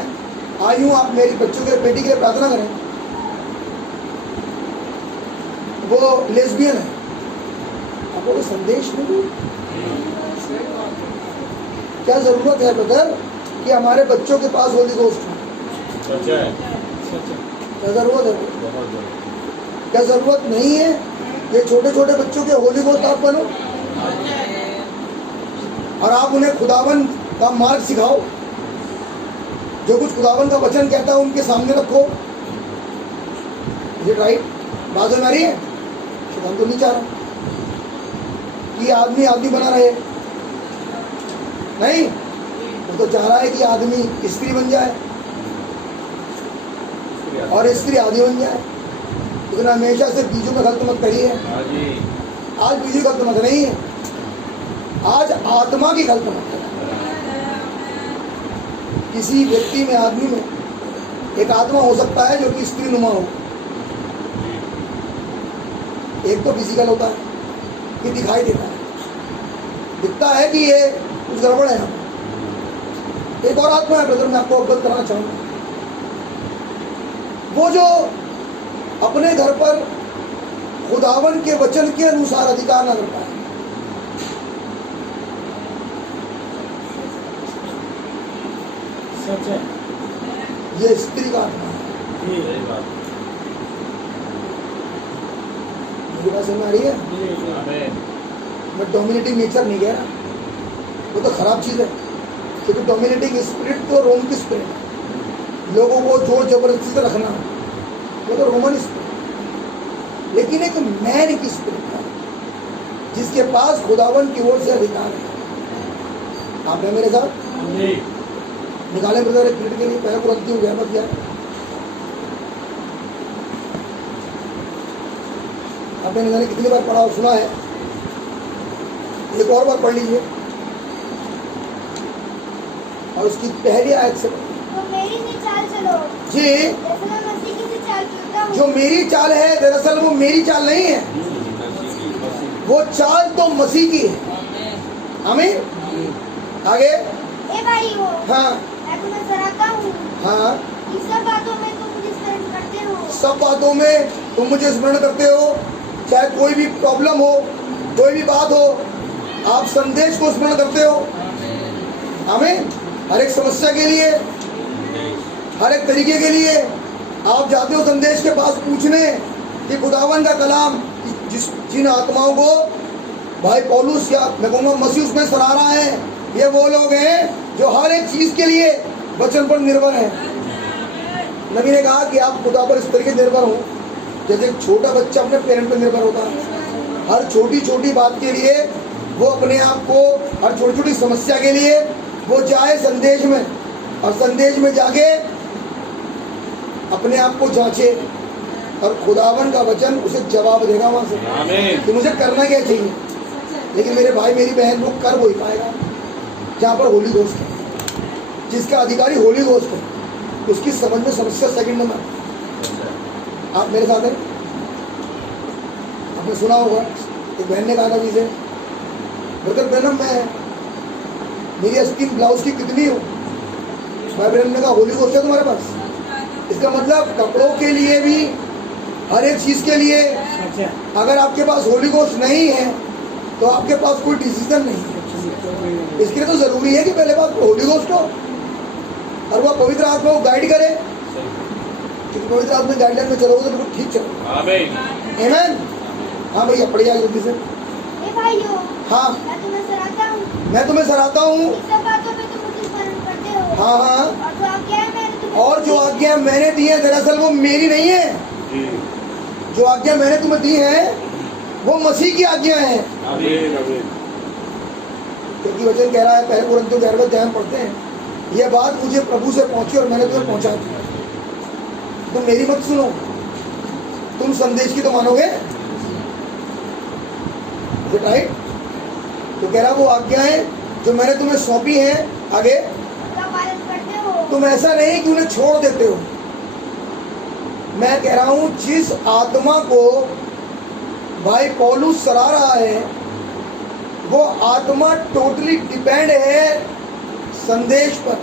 आई हूँ, आप मेरी बच्चों के बेटी के लिए प्रार्थना करें। वो लेस्बियन है, आपको कोई संदेश नहीं, क्या जरूरत है ब्रदर कि हमारे बच्चों के पास होली गोस्ट हो? क्या जरूरत है? क्या जरूरत नहीं है? ये छोटे छोटे बच्चों के होली गोस्ट आप बनो और आप उन्हें खुदावन का मार्ग सिखाओ, जो कुछ खुदावन का वचन कहता है उनके सामने रखो। ये राइट बात हो रही है? खुदावन तो नहीं चाह रहा कि आदमी आदमी बना रहे, नहीं, वो तो चाह रहा है कि आदमी स्त्री बन जाए और स्त्री आदमी बन जाए। लेकिन हमेशा से बीजों में गलत मत करिए। आज बीजों गलत मत नहीं है, आज आत्मा की गलत मत करें। किसी व्यक्ति में, आदमी में एक आत्मा हो सकता है जो कि स्त्री नुमा हो, एक तो फिजिकल होता है कि दिखाई देता है, दिखता है कि ये कुछ गड़बड़ है। एक और आत्मा है ब्रदर, मैं आपको अवगत कराना चाहूंगा, वो जो अपने घर पर खुदावन के वचन के अनुसार अधिकार न कर पाए। सच है, ये स्त्री का आत्मा है। मेरी बात समझ आ रही है? मैं डोमिनेटिंग नेचर नहीं कह रहा, वो तो खराब चीज़ है, क्योंकि डोमिनेटिंग स्पिरिट तो रोम की स्पिरिट है, लोगों को जोर जबरदस्ती से रखना, वो तो रोमन स्पिरिट। लेकिन एक मैन की स्पिरिट है जिसके पास खुदावन की ओर से अधिकार है। आप है मेरे साथ? निकाले ब्रदर एक मिनट के लिए, पहले को रखती हूँ, गया मत यार। आपने निकाले कितनी बार पढ़ा और सुना है, एक और बार पढ़ लीजिए और उसकी पहली आयत से तो मेरी सी चाल चलो, जी, जैसे मैं मसीह की सी चाल चलता हूँ। जो मेरी चाल है दरअसल वो मेरी चाल नहीं है, वो चाल तो मसीह की है। आमीन। आगे ए भाई हो, हाँ मैं तुम्हें सराहता हूँ, हाँ, इन सब बातों में तुम मुझे स्मरण करते हो। सब बातों में तुम मुझे स्मरण करते हो, चाहे कोई भी प्रॉब्लम हो, कोई भी बात हो, आप संदेश को स्मरण करते हो। आमीन। हर एक समस्या के लिए, हर एक तरीके के लिए आप जाते हो संदेश के पास पूछने कि खुदावन का कलाम जिन आत्माओं को भाई पौलुस या मैं कहूँगा मसीह उसमें सराह रहा है, ये वो लोग हैं जो हर एक चीज़ के लिए वचन पर निर्भर हैं। नबी ने कहा कि आप खुदा पर इस तरीके निर्भर हो जैसे एक छोटा बच्चा अपने पेरेंट पर निर्भर होता है। हर छोटी छोटी बात के लिए वो अपने आप को, हर छोटी छोटी समस्या के लिए वो जाए संदेश में, और संदेश में जाके अपने आप को जांचे और खुदावन का वचन उसे जवाब देगा वहां से कि मुझे करना क्या चाहिए। लेकिन मेरे भाई मेरी बहन, वो कर वही पाएगा जहाँ पर होली गोस्ट है, जिसका अधिकारी होली गोस्ट है, उसकी समझ में समस्या सेकंड नंबर। आप मेरे साथ हैं? आपने सुना होगा, एक बहन ने कहा था मुझे, ब्रदर ब्रैनम मैं मेरी आस्तीन ब्लाउज की कितनी हो? भाई ब्रैनम ने कहा होली गोस्ट है तुम्हारे पास। इसका मतलब कपड़ों के लिए भी, हर एक चीज के लिए, अगर आपके पास होली गोस्ट नहीं है तो आपके पास कोई डिसीजन नहीं है। इसके लिए तो जरूरी है कि पहले बात होली गोस्ट हो और वह पवित्र आत्मा को गाइड करे, क्योंकि पवित्र आत्मा गाइडलाइन में चलोगे तो बिल्कुल ठीक चलोगे। आमीन। हाँ भैया पढ़ जाए जल्दी से। ए भाइयों, हाँ मैं तुम्हें सराहता हूँ। मैं तुम्हें सराहता हूँ। इन सब बातों में तुम मुझे स्मरण करते हो। हाँ हाँ। और जो आज्ञा मैंने और जो आज्ञा मैंने तुम्हें दी है दरअसल वो मेरी नहीं है। जो आज्ञा मैंने तुम्हें दी है वो मसीह की आज्ञा है। क्योंकि वचन कह रहा है, पहले कुरिन्थियों 11वें अध्याय में पढ़ते हैं, यह बात मुझे प्रभु से पहुंची और मैंने तुम्हें पहुंचा दी। तुम मेरी मत सुनो, तुम संदेश की तो मानोगे, राइट? तो कह रहा वो आज्ञाएं जो मैंने तुम्हें सौंपी हैं, आगे पालन करते हो। तुम ऐसा नहीं कि उन्हें छोड़ देते हो। मैं कह रहा हूं जिस आत्मा को भाई पौलुस सराह रहा है वो आत्मा टोटली डिपेंड है संदेश पर।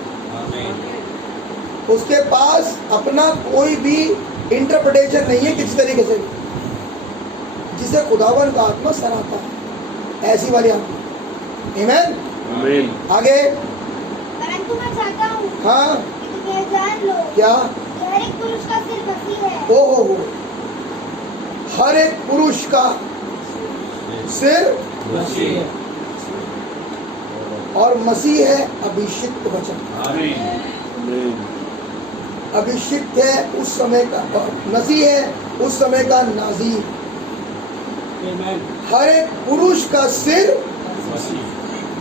उसके पास अपना कोई भी इंटरप्रिटेशन नहीं है किसी तरीके से, जिसे खुदावन का आत्मा सराहता है, ऐसी वाली आत्मा। आमीन। आगे परंतु मैं चाहता हूँ हाँ कि तुम यह जान लो क्या? कि हर एक पुरुष का सिर मसीह है। हो हर एक पुरुष का सिर और मसीह है अभिषिक्त वचन। अभिषिक्त है उस समय का, मसीह है उस समय का नाज़ीर। हर एक पुरुष का सिर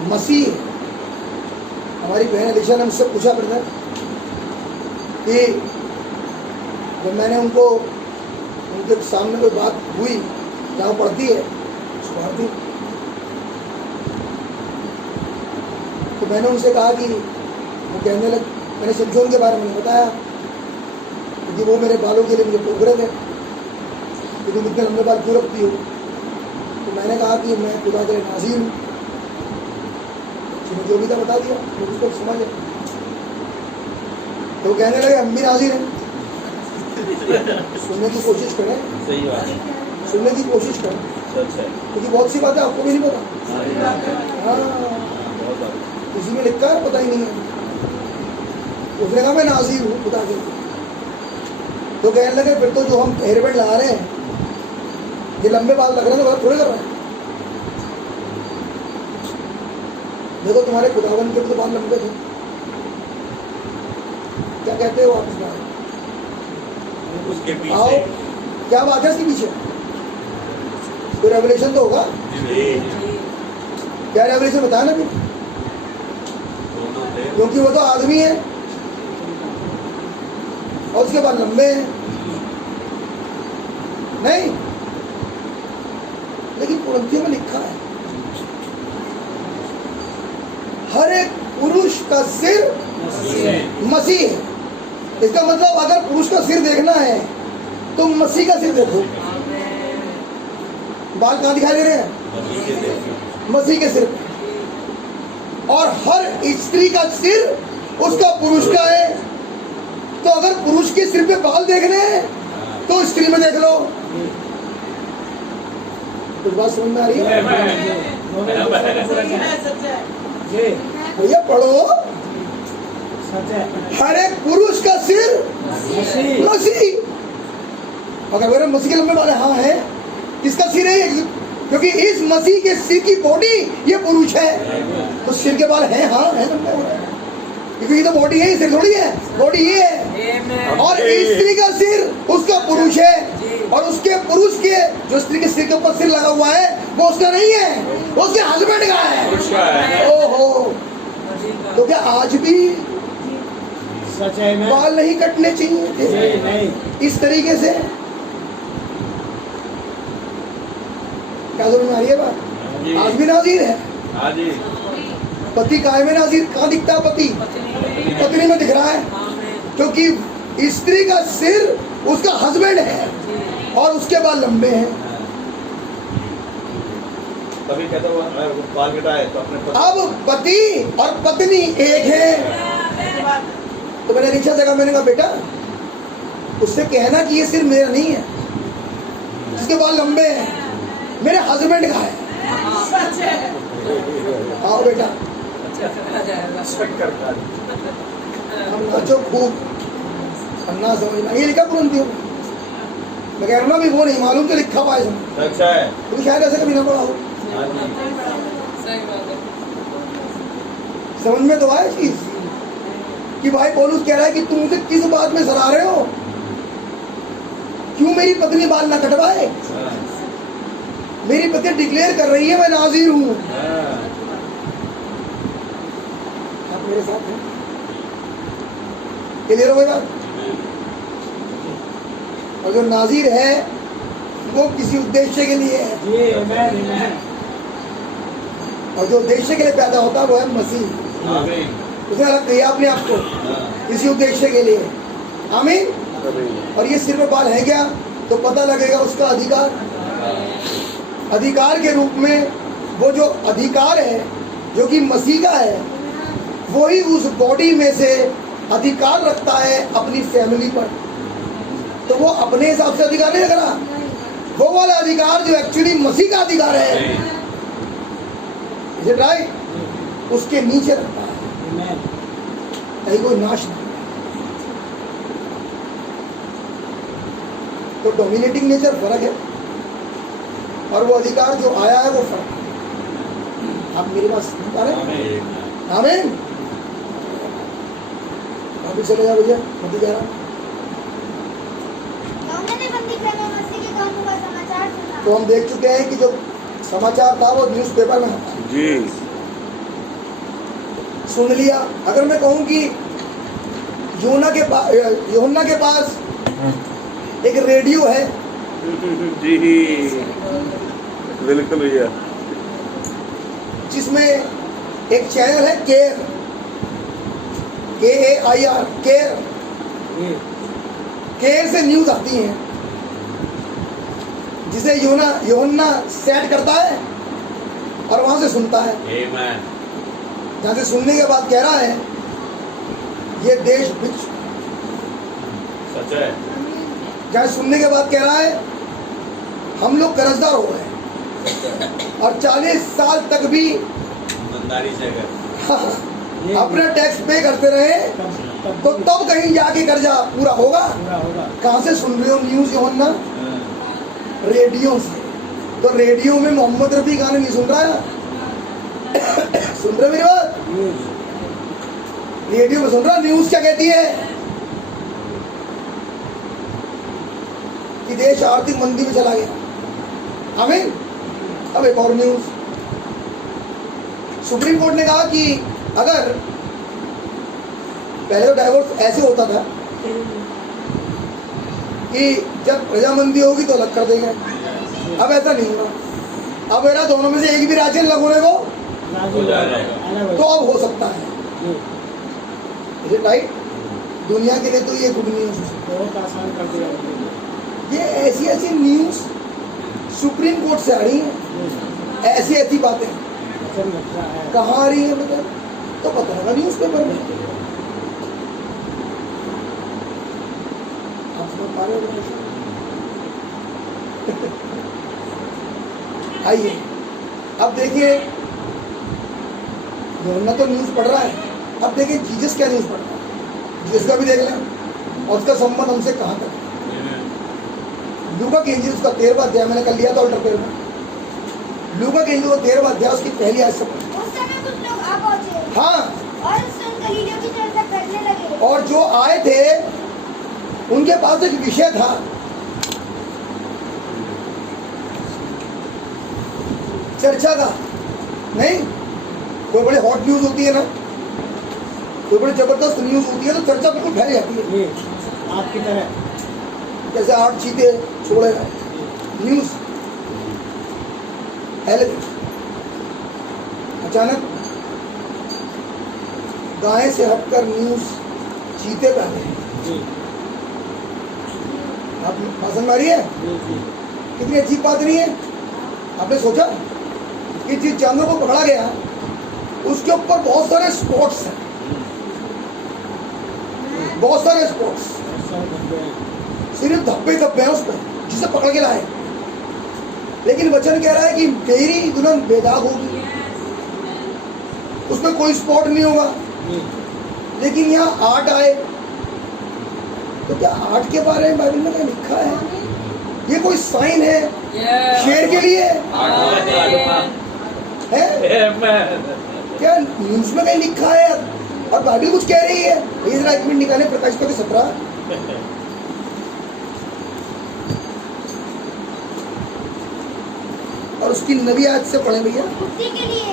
मसीह है। हमारी बहन अलीशा ने मुझसे पूछा ब्रदर कि जब मैंने उनके सामने कोई बात हुई जहाँ पढ़ती है पढ़ती, तो मैंने उनसे कहा कि वो कहने लग, मैंने सिमसोन के बारे में बताया क्योंकि वो मेरे बालों के लिए मुझे टोक रहे थे कि तुम इतने लंबे बाल क्यों रखती हो। तो मैंने कहा कि मैं खुदा के नाज़ीर हूँ। जो भी था बता दिया, तो उसको समझ। तो वो कहने लगे हम भी नाज़ीर हैं। सुनने की कोशिश करें, सही बात है, सुनने की कोशिश करें, क्योंकि बहुत सी बातें आपको भी नहीं पता। हाँ किसी में लिखा है पता ही नहीं है। उसने कहा मैं नाज़ीर हूँ खुदा के। तो कहने लगे फिर तो जो हम हेयर बैंड लगा रहे हैं, ये लंबे बाल लग रहे हैं, तो गलत थोड़े कर रहे हैं। देखो तुम्हारे खुदावन के तो बाल लंबे थे, क्या कहते हो आप इस बात? उसके आओ पीछे क्या बात है इसके पीछे? कोई रेवलेशन तो होगा। क्या रेवलेशन बताया ना, क्योंकि वो तो आदमी है और उसके बाद लंबे हैं नहीं, लेकिन कुरिन्थियों में लिखा है हर एक पुरुष का सिर मसीह है। इसका मतलब अगर पुरुष का सिर देखना है तो मसीह का सिर देखो। बाल कहाँ दिखाई दे रहे हैं? मसीह के सिर। और हर स्त्री का सिर उसका पुरुष का है। तो अगर पुरुष के सिर पे बाल देखने हैं तो स्त्री में देख लो। कुछ बात समझ में आ रही है? भैया पढ़ो। हर एक पुरुष का सिर मसीह। अगर मेरे मसीह के लंबे बाल हाँ है, किसका सिर है? क्योंकि इस मसीह के सिर की बॉडी ये पुरुष है, तो सिर के बाल हैं, हाँ है लंबे, क्योंकि ये तो बॉडी है, सिर थोड़ी है, बॉडी ये है। और स्त्री का सिर उसका पुरुष है, और उसके पुरुष के जो स्त्री के सिर के ऊपर सिर लगा हुआ है वो उसका नहीं है, वो उसके हस्बैंड का है। ओहो, तो क्या आज भी बाल नहीं कटने चाहिए थे इस तरीके से? क्या समझ में आ रही है बात? आज भी नाज़ीर है। पति काय में नाज़ीर कहाँ दिखता है? पति पत्नी में दिख रहा है, क्योंकि स्त्री का सिर उसका हस्बैंड है और उसके बाल लंबे हैं। कभी कहता हुआ अगर वो बाल कटाए तो अपने अब पति और पत्नी एक है। तो मैंने रिक्शा से कहा, मैंने कहा बेटा उससे कहना कि ये सिर्फ मेरा नहीं है, जिसके बाल लंबे हैं मेरे हस्बैंड का है। आओ बेटा रिस्पेक्ट करता है। हम नाचो खूब, अन्ना समझना, ये लिखा कुरंतियों में। मैं कह रहा हूं ना भी वो नहीं मालूम तो लिखा हुआ है इसमें। अच्छा है। तो शायद ऐसे कभी ना पढ़ा हो। हाँ जी। सही बात है। समझ में तो आया चीज कि भाई पौलुस कह रहा है कि तुम मुझे किस बात में सराह रहे हो, क्यों मेरी पत्नी बाल ना कटवाए। हाँ। मेरी पत्नी डिक्लेयर कर रही है मैं नाज़ीर हूं। हाँ। आप मेरे साथ हैं, क्लियर हो गई बात। और जो नाज़ीर है वो किसी उद्देश्य के लिए है, जी आमीन। और जो उद्देश्य के लिए पैदा होता है वो है मसीह। आमीन। उसने अलग किया अपने आप को हाँ। किसी उद्देश्य के लिए। आमीन। और ये सिर में बाल है क्या तो पता लगेगा उसका अधिकार। अधिकार के रूप में वो जो अधिकार है जो कि मसीह का है, वही उस बॉडी में से अधिकार रखता है अपनी फैमिली पर। तो वो अपने हिसाब से अधिकार नहीं रख रहा, वो वाला अधिकार जो एक्चुअली मसीह का अधिकार है, राइट, उसके नीचे रखता है, कहीं कोई नाश नहीं। तो डोमिनेटिंग नेचर फर्क है और वो अधिकार जो आया है वो फर्क है। आप मेरी बात समझ पा रहे हैं? आमीन। अभी चले जाओ भैया, मैं जा रहा हूँ। मैंने बंदी करने मसीह के कामों का समाचार सुना। तो हम देख चुके हैं कि जो समाचार था वो न्यूज़पेपर में आता है। जी। सुन लिया। अगर मैं कहूँ कि यूहन्ना के पास एक रेडियो है, जी बिल्कुल भैया, जिसमें एक चैनल है केयर, KAIR, केयर, केयर से न्यूज आती है, जिसे यूहन्ना सेट करता है और वहां से सुनता है। आमीन। जहां से सुनने के बाद कह रहा है ये देश बिच, सच है। जहां सुनने के बाद कह रहा है हम लोग कर्जदार हो गए और 40 साल तक भी ईमानदारी से अगर अपना टैक्स पे करते रहे तो तब कहीं जाके कर्जा पूरा होगा। कहाँ से सुन रहे हो न्यूज यूहन्ना? रेडियो से। तो रेडियो में मोहम्मद रफी गाने नहीं सुन रहा है, सुन रहे मेरी बात? रेडियो में सुन रहा। न्यूज क्या कहती है कि देश आर्थिक मंदी में चला गया। आमीन। अब एक और न्यूज, सुप्रीम कोर्ट ने कहा कि अगर पहले तो डाइवोर्स ऐसे होता था कि जब प्रजामंदी होगी तो अलग कर देंगे, अब ऐसा नहीं होगा। अब मेरा दोनों में से एक भी राज्य अलग होने को तो अब हो सकता है। राइट, दुनिया के लिए तो ये गुड न्यूज है। बहुत आसान कर दिया। ये ऐसी ऐसी न्यूज सुप्रीम कोर्ट से आ रही है, ऐसी ऐसी बातें कहाँ आ रही है मतलब तो पता लगा न्यूज पेपर में। आप समझ पा रहे हो? आइए अब देखिए, यूहन्ना तो न्यूज पढ़ रहा है, अब देखिए जीसस क्या न्यूज पढ़ रहा है, जीसस का भी देख लें और उसका संबंध हमसे कहाँ तक। लूका की इंजील उसका 13वां अध्याय, मैंने कर लिया था अल्टर पेड़ में। लूका की इंजील का 13वां अध्याय उसकी पहली आयत से पढ़ो। उस समय कुछ लोग आ पहुंचे हाँ, और सुन गलीलियों की चर्चा करने लगे। और जो आए थे उनके पास एक विषय था, चर्चा का नहीं। कोई बड़ी हॉट न्यूज होती है ना, कोई बड़ी जबरदस्त न्यूज होती है तो चर्चा बिल्कुल फैल जाती है। आपकी तरह जैसे 8 चीते छोड़े न्यूज फैल गई। अचानक गाय से हटकर न्यूज चीते पे आ गए। आप पसंद आ रही है? कितनी अजीब बात नहीं है? आपने सोचा कि जिस जानवर को पकड़ा गया उसके ऊपर बहुत सारे स्पॉट्स हैं, बहुत सारे स्पॉट्स, सिर्फ धब्बे धब्बे हैं उस पर जिसे पकड़ के लाए। लेकिन वचन कह रहा है कि तेरी दुल्हन बेदाग होगी, उसमें कोई स्पॉट नहीं होगा। लेकिन यहाँ 8 आए, तो क्या 8 के बारे में बाइबल में क्या लिखा है? ये कोई साइन है शेर के लिए है? क्या न्यूज में कहीं लिखा है और बाइबल कुछ कह रही है? ये जरा 1 मिनट निकाले, प्रकाश को 17 और उसकी नबी आयत से पढ़े भैया। बुद्धि के लिए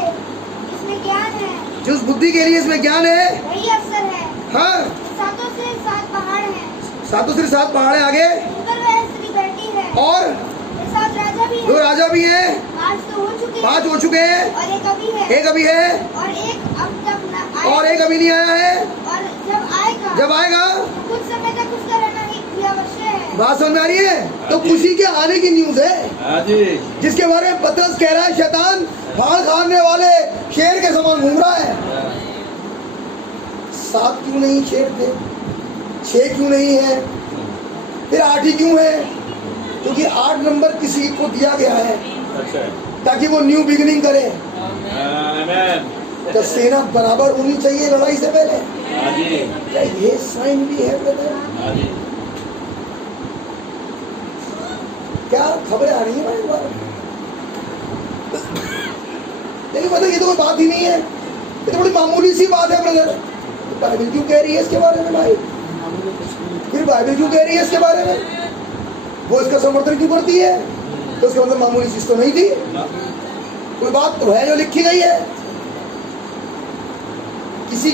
इसमें ज्ञान है, जिस बुद्धि के लिए इसमें ज्ञान है वही अवसर है। हाँ, सातों से 7 पहाड़ हैं, सातों से 7 पहाड़ है आगे, उन पर वह स्त्री बैठी है और 7 राजा भी 2 हैं, राजा भी हैं, 5 तो हो चुके 5 हो चुके हैं, और एक अभी है, एक अभी है और एक अब तक न आया, और एक अभी नहीं आया है। और जब आएगा तो कुछ समय तक उसका रहना ही अवश्य है। बात समझ में आ रही है? तो खुशी के आने की न्यूज है जिसके बारे में पतरस कह रहा है शैतान फाड़ खाने वाले शेर के समान घूम रहा है। 7 क्यों नहीं शेर थे? 6 क्यों नहीं है? फिर 8 ही क्यों है? क्योंकि 8 नंबर किसी को दिया गया है ताकि वो न्यू बिगिनिंग करे। तो सेना बराबर होनी चाहिए लड़ाई से पहले। क्या ये साइन भी है ब्रदर? क्या खबरें आ रही है भाई बार? लेकिन मतलब ये तो कोई बात ही नहीं है, ये तो बड़ी मामूली सी बात है ब्रदर। बाइबल क्यों कह रही है इसके बारे में भाई? फिर बाइबल क्यों कह रही है इसके बारे में? वो इसका समर्थन क्यों करती है? तो उसका मतलब मामूली चीज तो नहीं थी, कोई बात तो है जो लिखी गई है। किसी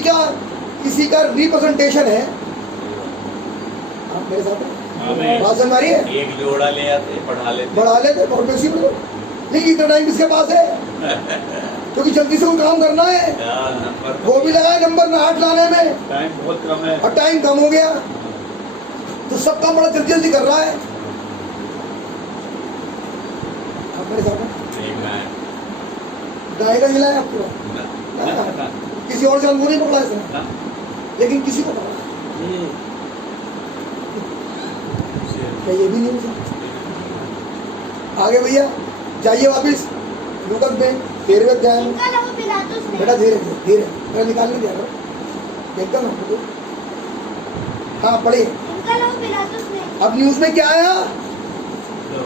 का रिप्रेजेंटेशन है। आप मेरे साथ हैं? बात समझ आ रही है? एक जोड़ा ले आते, बढ़ा लेते बहुत बेसी में। लेकिन इतना टाइम किसके पास है? क्योंकि जल्दी से वो काम करना है, वो भी लगाए नंबर 8 लाने में, टाइम बहुत कम है और टाइम कम हो गया तो सब काम बड़ा जल्दी जल्दी कर रहा है। आप मेरे साथ हैं? गाय का हिलाया आपको? किसी और जानवर नहीं पकड़ा इसने, लेकिन किसी को पकड़ा। क्या ये भी न्यूज़ है? आगे भैया जाइए वापिस लूका में 13वें अध्याय में। इनका लहू पिलातुस ने, बेटा धीरे धीरे मेरा निकालने दिया एकदम। हाँ पढ़िए। इनका लहू पिलातुस ने, अब न्यूज में क्या आया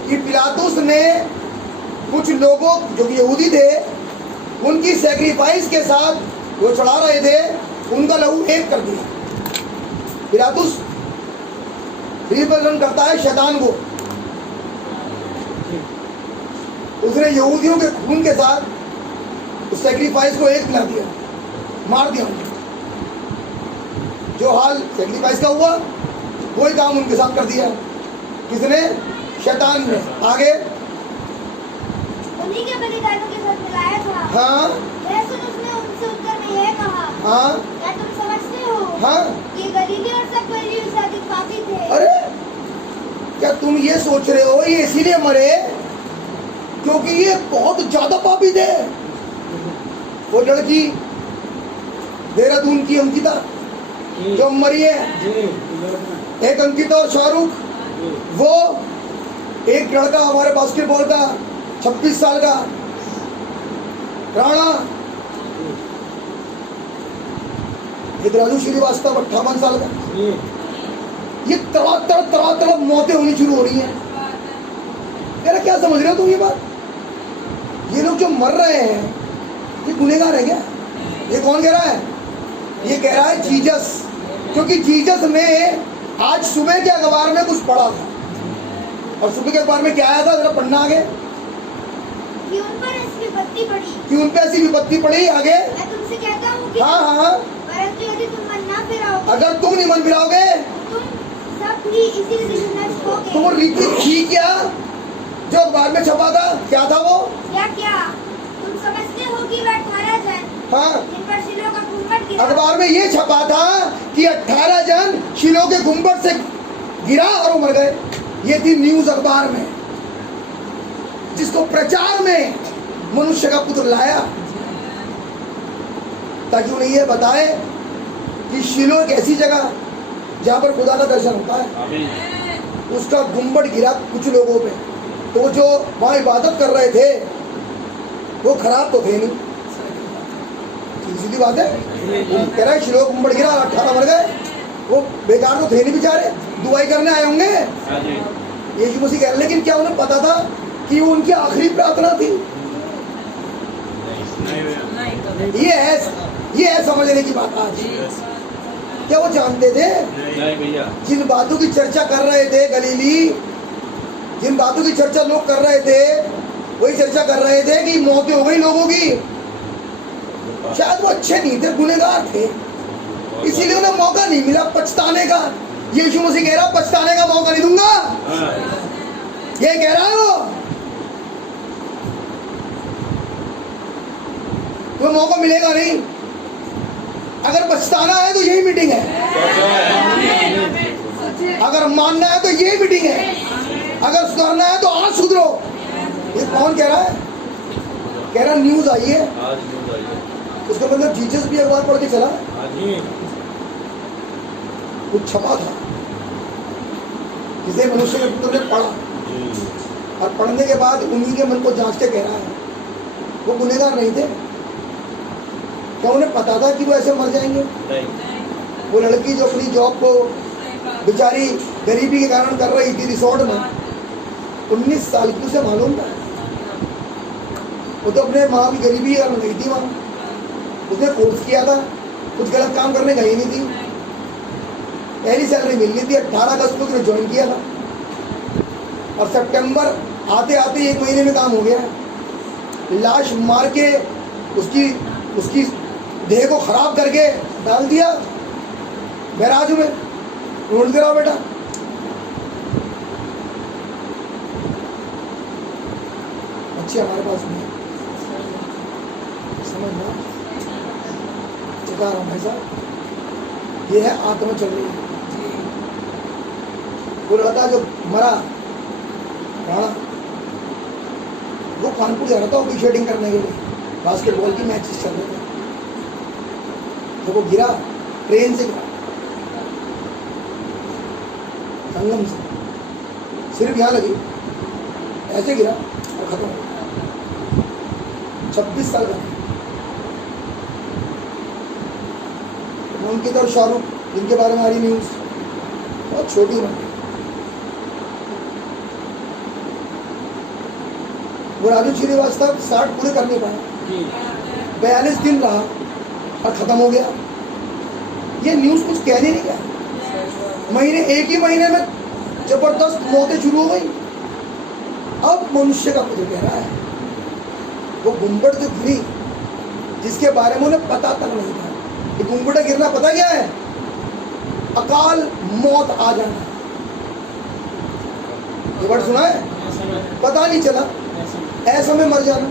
कि पिलातुस ने कुछ लोगों जो कि यहूदी थे उनकी सैक्रिफाइस के साथ वो चढ़ा रहे थे, उनका लहू एक कर दिया। पिलातुस रिप्रेजेंट करता है शैतान को। उसने यहूदियों के खून के साथ उस सैक्रिफाइस को एक मिला दिया, मार दिया उनको। जो हाल सैक्रिफाइस का हुआ वही काम उनके साथ कर दिया। किसने? शैतान ने। आगे उन्हीं के बलिदानों के साथ मिलाया था। हाँ वह सुन उसने उनसे उत्तर में यह कहा, हाँ क्या तुम समझते हो हाँ। कि गलीली और सब गलीली से अधिक पापी थे? अरे क्या तुम ये सोच रहे हो ये इसीलिए मरे क्योंकि ये बहुत ज्यादा पापी थे? वो लड़की देहरादून की अंकिता जो मरी है, एक अंकिता और शाहरुख, वो एक लड़का हमारे बास्केटबॉल का 26 साल का राणा, एक राजू श्रीवास्तव 58 साल का। ये तड़ा मौतें होनी शुरू हो रही हैं। यार क्या समझ रहे हो तुम ये बात? ये लोग जो मर रहे हैं ये गुनहगार है क्या? ये कौन कह रहा है? ये कह रहा है जीसस, क्योंकि जीसस ने आज सुबह के अखबार में कुछ पढ़ा था। और सुबह के अखबार में क्या आया था जरा पढ़ना आगे। कि उन पर ऐसी विपत्ति पड़ी, कि उन पे ऐसी विपत्ति पड़ी। आगे मैं तुमसे कहता हूँ कि हाँ हाँ, परंतु यदि तुम मन ना फिराओगे, अगर तुम नहीं मन फिराओगे तुम सब भी इसी रीति से नष्ट होगे। तो वो रीति थी क्या जो अखबार में छपा था? क्या था वो? क्या तुम समझते हो कि वह 18 जन हाँ, जिन पर शिलोह का गुम्बद गिरा, अखबार में ये छपा था कि 18 जन शिलोह के गुम्बद से गिरा और वो मर गए। ये थी न्यूज अखबार में, जिसको प्रचार में मनुष्य का पुत्र लाया ताकि उन्हें यह बताए कि शीलो एक ऐसी जगह जहां पर खुदा का दर्शन होता है। आमीन। उसका गुंबद गिरा कुछ लोगों पे, तो जो वहां इबादत कर रहे थे वो खराब तो थे नहीं, सीधी बात है। कह रहा है शीलो गुंबद गिरा, 18 मर गए, वो बेकार तो थे नहीं बेचारे, दुआई करने आए होंगे। हाँ जी। यीशु मसीह कह रहे, लेकिन क्या उन्हें पता था कि वो उनकी आखिरी प्रार्थना थी? ये है समझने की बात आज। क्या वो जानते थे? नहीं भैया। जिन बातों की चर्चा कर रहे थे गलीली, जिन बातों की चर्चा लोग कर रहे थे, वही चर्चा कर रहे थे कि मौतें हो गई लोगों की। शायद वो अच्छे नहीं थे, गुनहगार थे, इसीलिए उन्हें मौका नहीं मिला पछताने का। यीशु मसीह कह रहा पछताने का मौका नहीं दूंगा। ये कह रहा है वो, तुम्हें मौका मिलेगा नहीं। अगर पछताना है तो यही मीटिंग है, अगर मानना है तो यही मीटिंग है, अगर सुधरना है तो आज सुधरो। ये कौन कह रहा है? कह रहा न्यूज आई है, उसका मतलब जीसस भी अखबार पढ़ के चला, कुछ छपा था, जिसे मनुष्य के पुत्र ने पढ़ा, और पढ़ने के बाद उन्हीं के मन को जांच के कह रहा है वो गुनहगार नहीं थे। क्या उन्हें पता था कि वो ऐसे मर जाएंगे? वो लड़की जो अपनी जॉब को बेचारी गरीबी के कारण कर रही थी रिसोर्ट में, 19 साल की, उसे मालूम था। वो तो अपने माँ की गरीबी के कारण गई थी वहाँ, उसने कोर्स किया था, कुछ गलत काम करने गई नहीं थी, पहली सैलरी मिलनी थी, 18 अगस्त को उसने ज्वाइन किया था, और सितंबर आते आते 1 महीने में काम हो गया। लाश मार के उसकी देह को खराब करके डाल दिया बैराज में, रोड गिरा बेटा। अच्छी हमारे पास नहीं समझना, बता रहा हूँ भाई साहब, ये है आत्मा चल रही है। वो लड़का जो मरा राणा, वो कानपुर जा रहा था ऑफिशिएटिंग करने के लिए, बास्केटबॉल की मैचेस चल रहे थे। जब वो गिरा, ट्रेन से गिरा, संगम से, सिर्फ यहाँ लगी, ऐसे गिरा और खत्म हो गया। 26 साल का था। उनकी तरफ शाहरुख, जिनके बारे में आ रही न्यूज, बहुत छोटी उम्र में, वो राजू श्रीवास्तव 60 पूरे कर नहीं पाया, 42 दिन रहा और खत्म हो गया। ये न्यूज कुछ कहने नहीं गया, महीने, एक ही महीने में जबरदस्त मौतें शुरू हो गई। अब मनुष्य का पुत्र कह रहा है, वो गुंबद जो गिरी जिसके बारे में उन्हें पता तक नहीं था, ये गुंबद गिरना पता क्या है? अकाल मौत आ जाना। ये वर्ड सुना है? पता नहीं चला, ऐसा में मर जाना,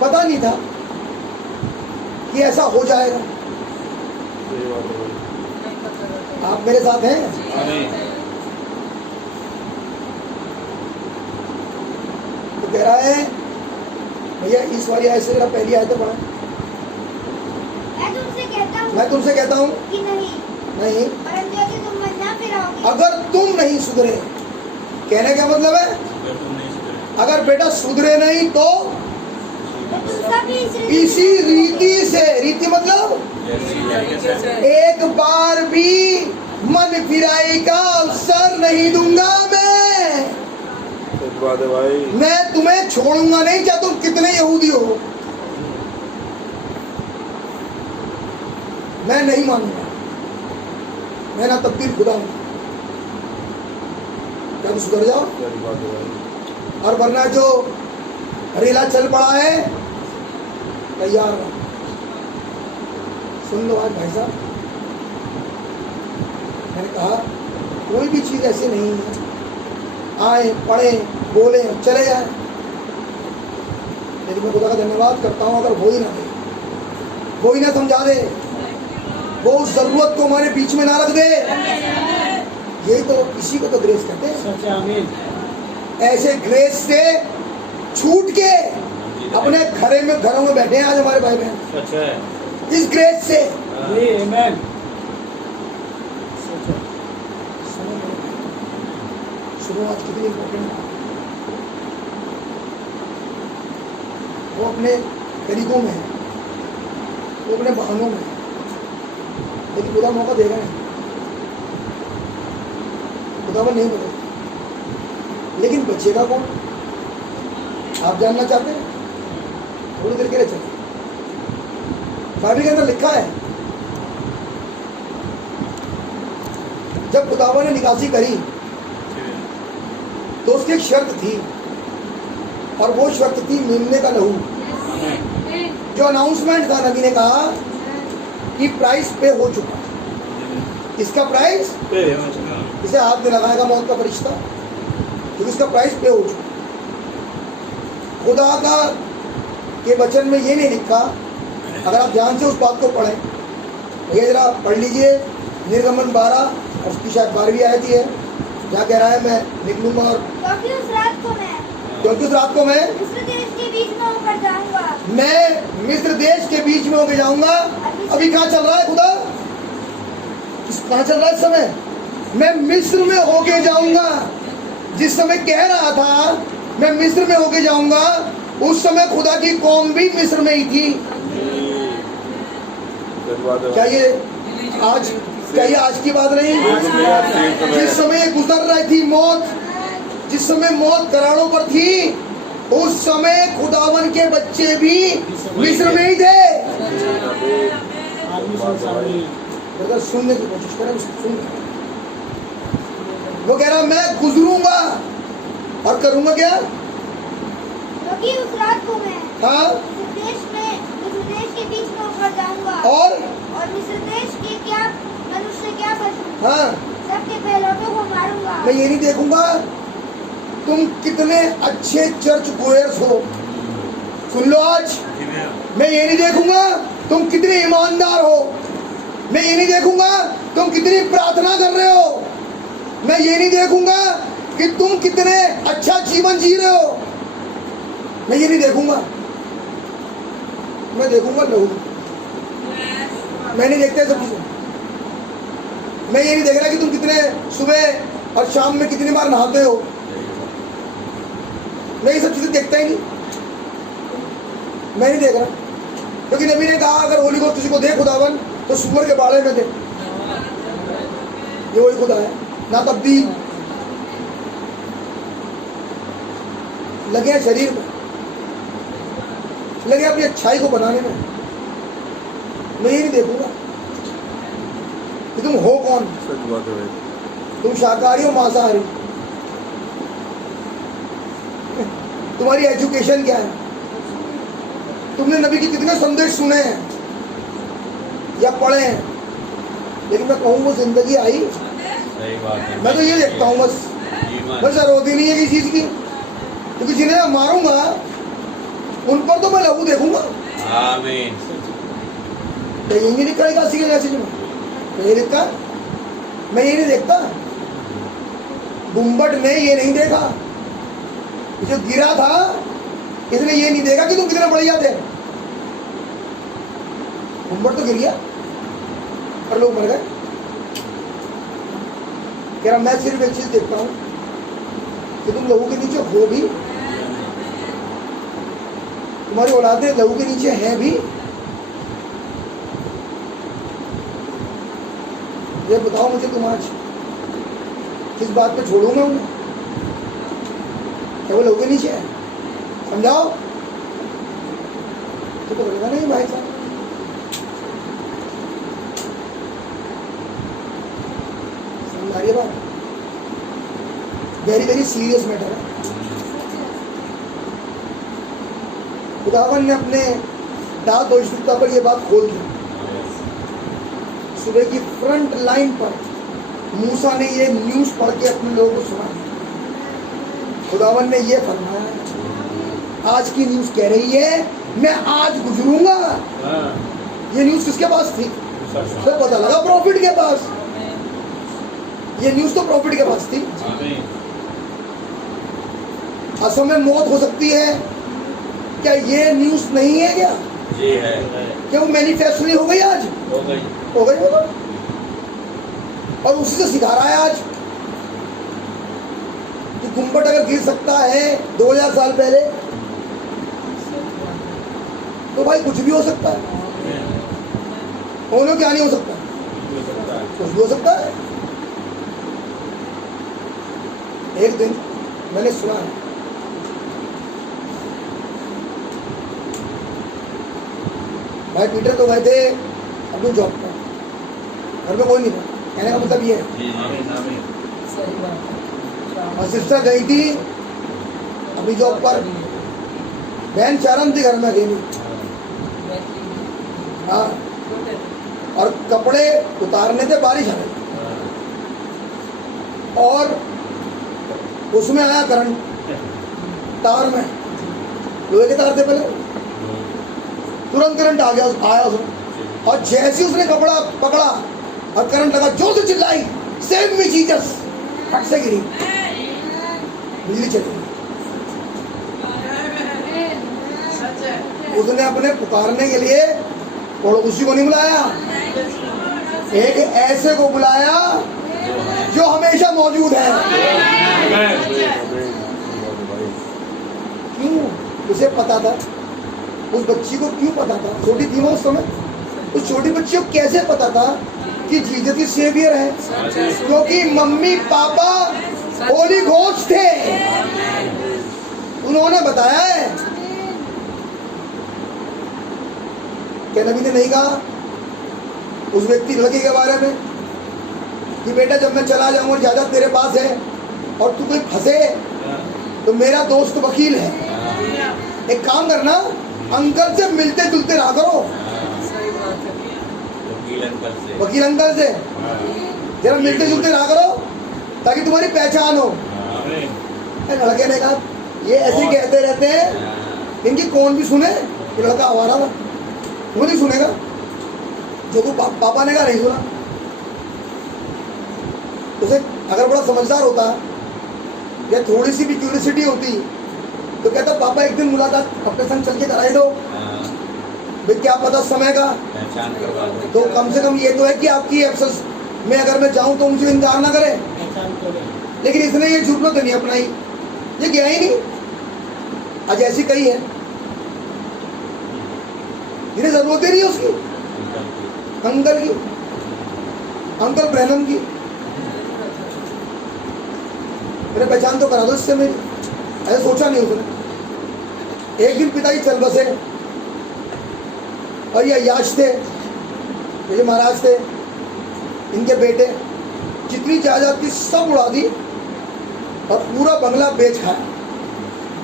पता नहीं था कि ऐसा हो जाएगा। आप मेरे साथ हैं? तो कह रहा है भैया इस वाली आयत से पहली आयत पढ़ा। मैं तुमसे कहता हूँ कि नहीं, परंतु यदि तुम मन ना फिराओगे, अगर तुम नहीं सुधरे, कहने का मतलब है अगर बेटा सुधरे नहीं तो तुम सब इसी रीति से, रीति मतलब एक बार भी मन फिराई का अवसर नहीं दूंगा मैं तुम्हें छोड़ूंगा नहीं, चाहे तुम कितने यहूदी हो, मैं नहीं मानूंगा, मैं ना तब्दील खुदा हूं। क्या तुम सुधर जाओ, और वरना जो रेला चल पड़ा है तैयार रहो। सुन लो आज भाई साहब, मैंने कहा कोई भी चीज ऐसी नहीं है आए पढ़े बोले चले जाए, लेकिन मैं खुदा का धन्यवाद करता हूँ अगर वो ही ना दे, वो ही ना समझा दे, वो उस जरूरत को हमारे बीच में ना रख दे। यही तो, इसी को तो ग्रेस कहते हैं। ऐसे ग्रेस से छूट के अपने घरों में बैठे हैं आज हमारे भाई बहन अच्छा है। इस ग्रेस से। जी आमेन। सुनो आज कितनी इंपॉर्टेंट है। वो अपने तरीकों में है, वो अपने बहानों में है, लेकिन खुदा मौका देगा नहीं, खुदा वो नहीं बदलता। लेकिन बचेगा कौन? आप जानना चाहते हैं? थोड़ी देर के लिए चलिए। बाइबल के अंदर लिखा है जब खुदावन ने निकासी करी तो उसकी एक शर्त थी, और वो शर्त थी मेमने का लहू। जो अनाउंसमेंट था, नबी ने कहा कि प्राइस पे हो चुका। इसका प्राइस इसे हाथ में लगाएगा मौत का फरिश्ता, क्योंकि इसका प्राइस पे हो चुका। खुदा का के वचन में ये नहीं लिखा, अगर आप ध्यान से उस बात को पढ़ें, भैया जरा पढ़ लीजिए निर्गमन 12 और उसकी शायद 12वीं आयत ही है, क्या कह रहा है, मैं निकलूंगा और क्योंकि उस रात को मैं मिस्र देश के बीच में होकर जाऊंगा। मैं मिस्र देश के बीच में होकर जाऊंगा। अभी कहाँ चल रहा है खुदा? कहाँ चल रहा है इस समय? मैं मिस्र में होके जाऊंगा। जिस समय कह रहा था मैं मिस्र में होके जाऊंगा, उस समय खुदा की कौम भी मिस्र में ही थी। क्या ये आज की बात नहीं? जिस समय गुजर रही थी मौत, जिस समय मौत कराड़ों पर थी, उस समय खुदावन के बच्चे भी मिस्र में ही थे। अगर सुनने की कोशिश करें, सुन। वो कह रहा मैं गुजरूंगा और करूंगा क्या? क्योंकि उस रात को मैं मिस्र देश के बीच में होकर जाऊंगा, और मिस्र देश के क्या मनुष्य क्या पशु सबके पहलौठों को मारूंगा। मैं ये नहीं देखूंगा तुम कितने अच्छे चर्च गोयर्स हो। सुन लो आज, मैं ये नहीं देखूंगा तुम कितने ईमानदार हो। मैं ये नहीं देखूंगा तुम कितनी प्रार्थना कर रहे हो। मैं ये नहीं देखूंगा कि तुम कितने अच्छा जीवन जी रहे हो। मैं ये नहीं देखूंगा। मैं देखूंगा लहू। मैं नहीं देखता सब चीजें। मैं ये नहीं देख रहा कि तुम कितने सुबह और शाम में कितनी बार नहाते हो। मैं ये सब चीजें देखता ही नहीं। मैं नहीं देख रहा, क्योंकि नबी ने कहा अगर होली गोश्त किसी को दे खुदावन तो सुअर के बाड़े में दे। ये वही खुदा है, ना तब्दील। लगे हैं शरीर में, लगे अपनी अच्छाई को बनाने में। मैं ये नहीं देखूंगा कि तुम हो कौन। तुम शाकाहारी हो मांसाहारी, तुम्हारी एजुकेशन क्या है, तुमने नबी के कितने संदेश सुने हैं या पढ़े हैं। लेकिन मैं कहूँ वो जिंदगी आई। सही बात है। मैं तो ये देखता हूँ बस जरूरत नहीं है किसी चीज की, क्योंकि जिन्हें मैं मारूंगा उन पर तो मैं लहू देखूंगा। आमीन। तो ये नहीं लिखा है के मैसेज में, तो ये लिखा मैं ये नहीं देखता। गुम्बट ने ये नहीं देखा, जो गिरा था इसने ये नहीं देखा कि तुम कितने बढ़िया थे। गुम्बट तो गिर गया और लोग मर गए। कह रहा मैं सिर्फ एक चीज देखता हूं कि तुम लहू के नीचे हो भी, तुम्हारी औलादें लहू के नीचे हैं भी। ये बताओ मुझे, तुम आज किस बात पे छोड़ूंगा उन्हें? क्या वो लहू के नीचे है? समझाओ। तो बोलेगा नहीं भाई साहब, समझ आ रही है बात? वेरी वेरी सीरियस मैटर है। खुदावन ने अपने दाद दोषिता पर यह बात खोल दी। सुबह की फ्रंट लाइन पर मूसा ने ये न्यूज़ पढ़ के अपने लोगों को सुना। खुदावन ने ये फरमाया, आज की न्यूज़ कह रही है मैं आज गुजरूंगा। ये न्यूज़ किसके पास थी? तो पता लगा प्रॉफिट के पास। ये न्यूज़ तो प्रॉफिट के पास थी। असम में मौत हो सकती है, क्या ये न्यूज़ नहीं है क्या? जी है। क्या वो मैनिफेस्ट नहीं हो गई आज? हो गई। हो गई होगा। और उसी से सिखा रहा है आज कि गुम्बद अगर गिर सकता है 2000 साल पहले, तो भाई कुछ भी हो सकता है। क्या नहीं हो सकता? हो सकता है। कुछ भी हो सकता है। एक दिन मैंने सुना है, भाई पीटर तो गए थे अपनी जॉब पर, घर में कोई नहीं था, कहने का मतलब ये है। जी जी। सही बात है। और सिस्टर गई थी अपनी जॉब पर, बहन चारण थी घर में अकेली। हाँ, और कपड़े उतारने थे, बारिश आ गई और उसमें आया करंट, तार में, लोहे के तार थे पहले, तुरंत करंट आ गया, आया उसमें। और जैसे ही उसने कपड़ा पकड़ा और करंट लगा, जोर से चिल्लाई, सेव मी जीसस, फट से गिरी, बिजली चली। उसने अपने पुकारने के लिए पड़ोसी को नहीं बुलाया, एक ऐसे को बुलाया जो हमेशा मौजूद है। क्यों? उसे पता था, उस बच्ची को क्यों पता था? छोटी थी वो उस समय। उस छोटी बच्ची को कैसे पता था कि जीसस ही सेवियर है? क्योंकि मम्मी पापा होली घोस्ट थे, उन्होंने बताया है। क्या नबी ने नहीं कहा उस व्यक्ति लड़के के बारे में कि बेटा जब मैं चला जाऊंगा, ज्यादा तेरे पास है और तू कोई फंसे तो मेरा दोस्त वकील है, एक काम करना, अंकल से मिलते जुलते रहा करो। सही बात है। वकील अंकल से जरा मिलते जुलते रहा करो ताकि तुम्हारी पहचान हो। लड़के ने कहा ये ऐसे कहते रहते हैं, इनकी कौन भी सुने। ये लड़का आवारा था, वो नहीं सुनेगा जो तू पापा ने कहा, नहीं सुना। उसे अगर बड़ा समझदार होता या थोड़ी सी भी क्यूरियोसिटी होती तो कहता पापा एक दिन मुलाकात अपने संग चल के कराई दो, भाई क्या पता समय का पहचान करवा दो। तो कम से कम ये तो है कि आपकी एब्सेंस में अगर मैं जाऊं तो मुझे इंतजार ना करे। लेकिन इसने ये जरूरत नहीं अपनाई, ये गया ही नहीं। आज ऐसी कई है जिन्हें जरूरत ही नहीं है उसकी, अंकल की, अंकल ब्रैनम की, मेरे पहचान तो करा दो इससे मेरी। ऐसा सोचा नहीं उसने। एक दिन पिताजी चल बसे और ये अय्याश थे, ये महाराज थे, इनके बेटे जितनी जायदाद थी सब उड़ा दी और पूरा बंगला बेच खाया,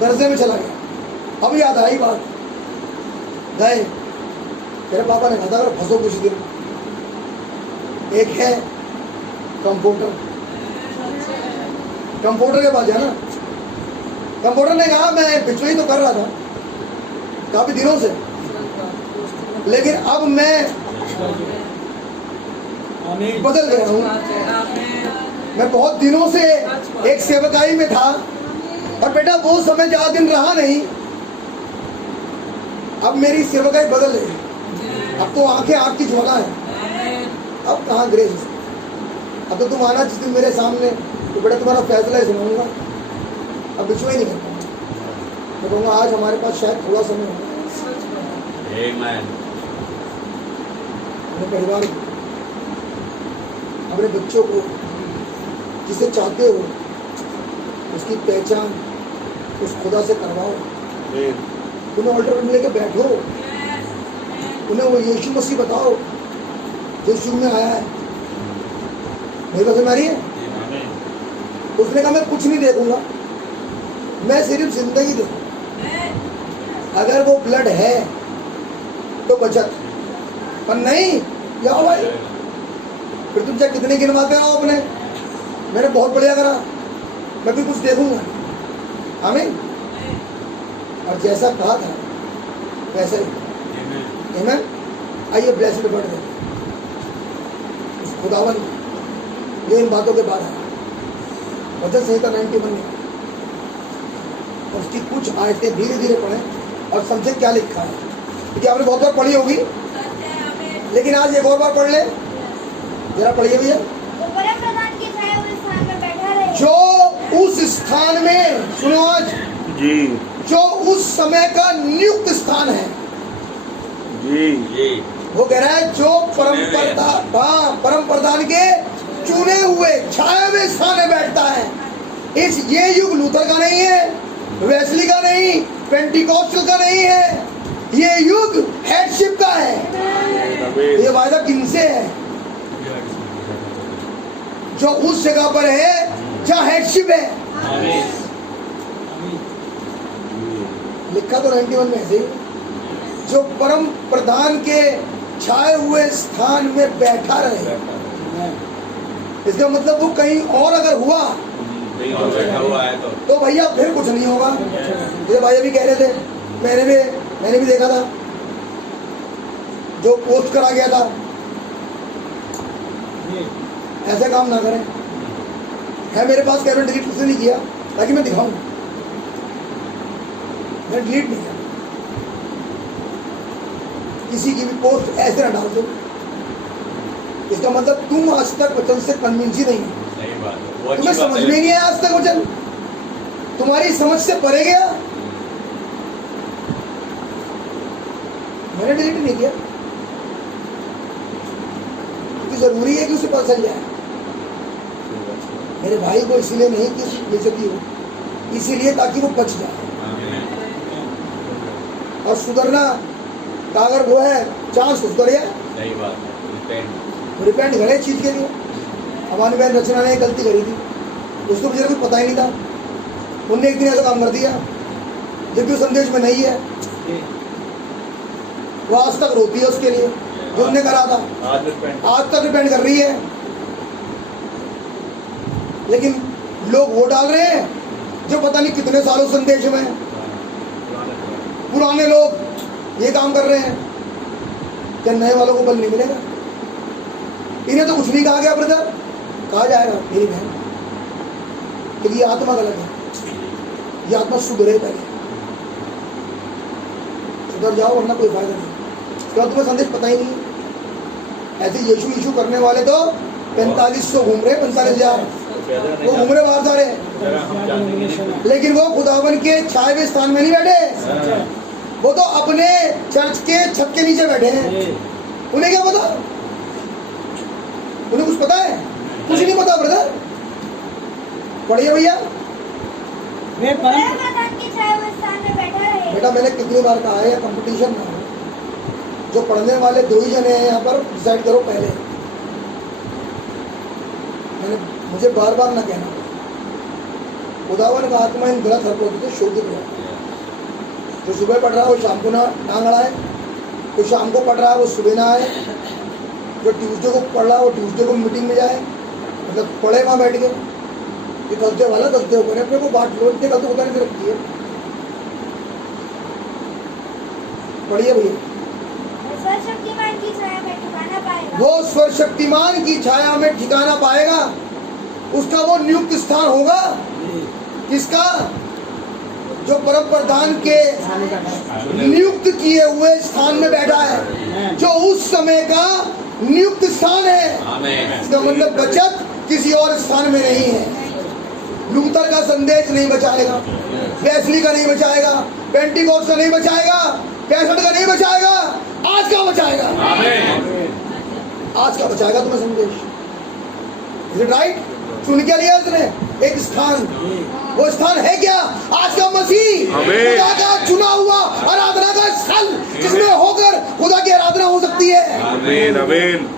कर्जे में चला गया। अब याद आई बात, गए मेरे पापा ने कहा था अगर फंसो कुछ दिन, एक है कंप्यूटर, कंप्यूटर के पास जाना। कंप्यूटर ने कहा मैं बिचवाई तो कर रहा था काफी दिनों से, लेकिन अब मैं बदल गया हूँ। मैं बहुत दिनों से एक सेवकाई में था और बेटा वो समय ज्यादा दिन रहा नहीं, अब मेरी सेवकाई बदल गई। अब तो आंखें आपकी ज्वाला है, अब कहाँ ग्रेस। अब तो तुम आना जिस दिन मेरे सामने तो बेटा तुम्हारा फैसला ही सुनाऊंगा। अब बिचवा ही नहीं करता, मैं कहूँगा आज हमारे पास शायद थोड़ा समय हो, अपने परिवार को, अपने बच्चों को, जिसे चाहते हो उसकी पहचान उस खुदा से करवाओ। उन्हें ऑल्टर में लेके बैठो, उन्हें वो यीशु मसीह बताओ जो शुरू में आया है। मेरी बात समझ आ रही है? उसने कहा मैं कुछ नहीं देखूंगा, मैं सिर्फ जिंदगी देखूंगा। अगर वो ब्लड है तो बचत, पर नहीं जाओ भाई, फिर तुम चाहे कितने गिनवाते रहो अपने, मैंने बहुत बढ़िया करा, मैं भी कुछ देखूंगा। आमीन। और जैसा कहा था वैसा ही। आमीन। आइए ब्लेसिड वर्ड में उस खुदावन ये इन बातों के बाद है। वचन संहिता 91 में और उसकी कुछ आयतें धीरे धीरे पढ़ें और समझें क्या लिखा है, क्योंकि आपने बहुत बार पढ़ी होगी, लेकिन आज एक और बार पढ़ ले। जरा पढ़िए भैया। जो परम प्रधान की छाया हुए स्थान में बैठा रहे, जो उस स्थान में, सुनो आज जी जो उस समय का नियुक्त स्थान है, जी जी वो कह रहा है जो परम प्रधान के चुने हुए छाया में स्थान में बैठता है। ये युग लूथर का नहीं है, वेस्ली का नहीं, पेंटिकॉस्टल का नहीं है, ये युग हेडशिप का है। ये वायदा किनसे है? जो उस जगह पर है जहाँ हेडशिप है। लिखा तो 91 में ऐसे ही, जो परम प्रधान के छाए हुए स्थान में बैठा रहे। इसका मतलब वो कहीं और अगर हुआ बैठा हुआ है तो भैया फिर कुछ नहीं होगा। ये भाई अभी कह रहे थे, मैंने भी देखा था जो पोस्ट करा गया था। ऐसे काम ना करें। है मेरे पास कैबिनेट डिलीट उसने नहीं किया ताकि मैं दिखाऊं, मैं डिलीट नहीं किया। किसी की भी पोस्ट ऐसे ना डाल दो, इसका मतलब तुम आज तक वचन से कन्विंस ही नहीं हो। सही बात है, वो तुम्हें अच्छी बात समझ है। में नहीं आया आज तक वचन, तुम्हारी समझ से परे गया। मैंने डिलीट नहीं किया क्योंकि जरूरी है कि उसे पता चल जाए। मेरे भाई को इसीलिए नहीं कि उसकी बेइज्जती हो, इसीलिए ताकि वो बच जाए। और सुधरना का अगर वो है चांस तो सुधर जाए। सही बात है, रिपेंट करे चीज के लिए। हमारी बहन रचना ने गलती करी थी, उसको मुझे कुछ पता ही नहीं था, उनने एक दिन ऐसा काम कर दिया जबकि वो संदेश में नहीं है। वो आज तक रोती है उसके लिए जो उनने करा था, आज तक रिपेंट कर रही है। लेकिन लोग वो डाल रहे हैं जो पता नहीं कितने सालों संदेश में है। पुराने लोग ये काम कर रहे हैं, क्या नए वालों को बल नहीं मिलेगा? इन्हें तो कुछ नहीं कहा गया ब्रदर, कहा जाएगा मेरी बहन, क्योंकि ये आत्मा गलत है। ये आत्मा सुधरे पहले, सुधर जाओ वरना कोई फायदा नहीं। क्या तुम्हें संदेश पता ही नहीं? ऐसे यीशु यीशु करने वाले तो 4500 घूम रहे, 45,000 वो घूम रहे बाहर सारे, लेकिन वो खुदावन के छाए हुए स्थान में नहीं बैठे, वो तो अपने चर्च के छत के नीचे बैठे हैं। उन्हें क्या पता? उन्हें कुछ पता है? कुछ नहीं पता ब्रदर। पढ़िए भैया। वे परम परम प्रधान की छाया हुए स्थान में बैठा रहे। बेटा मैंने कितनी बार कहा है, कंपटीशन ना हो, जो पढ़ने वाले 2 ही जने हैं यहाँ पर, डिसाइड करो पहले। मैंने मुझे बार बार ना कहना, खुदावन का आत्मा इन गलत हरकतों से शोधित हो। जो सुबह पढ़ रहा है वो शाम को ना अड़ाए, जो शाम को पढ़ रहा है वो सुबह ना आए, जो ट्यूसडे को पढ़ रहा है वो ट्यूसडे को मीटिंग में जाए, मतलब पढ़े वहाँ बैठ के। ये थर्सडे वाला थर्सडे को करे, अपने को बांट लो, इतने गलत होता नहीं रखती है। पढ़िए भैया। सर्वशक्तिमान की छाया में ठिकाना पाएगा। वो सर्वशक्तिमान की छाया में ठिकाना पाएगा, उसका वो नियुक्त स्थान होगा। किसका? जो परम प्रधान के नियुक्त किए हुए स्थान में बैठा है, जो उस समय का नियुक्त स्थान है। इसका मतलब बचत किसी और स्थान में नहीं है। लूथर का संदेश नहीं बचाएगा, वेस्ली का नहीं बचाएगा, पेंटिकॉस्ट का नहीं बचाएगा, कैसेट का नहीं बचाएगा, आज का बचाएगा। आज का बचाएगा तुम्हें संदेश। Is it right? चुन क्या लिया उसने? एक स्थान। वो स्थान है क्या? आज का मसीह, खुदा का चुना हुआ आराधना का स्थल, जिसमें होकर खुदा की आराधना हो सकती है। आमीन आमीन।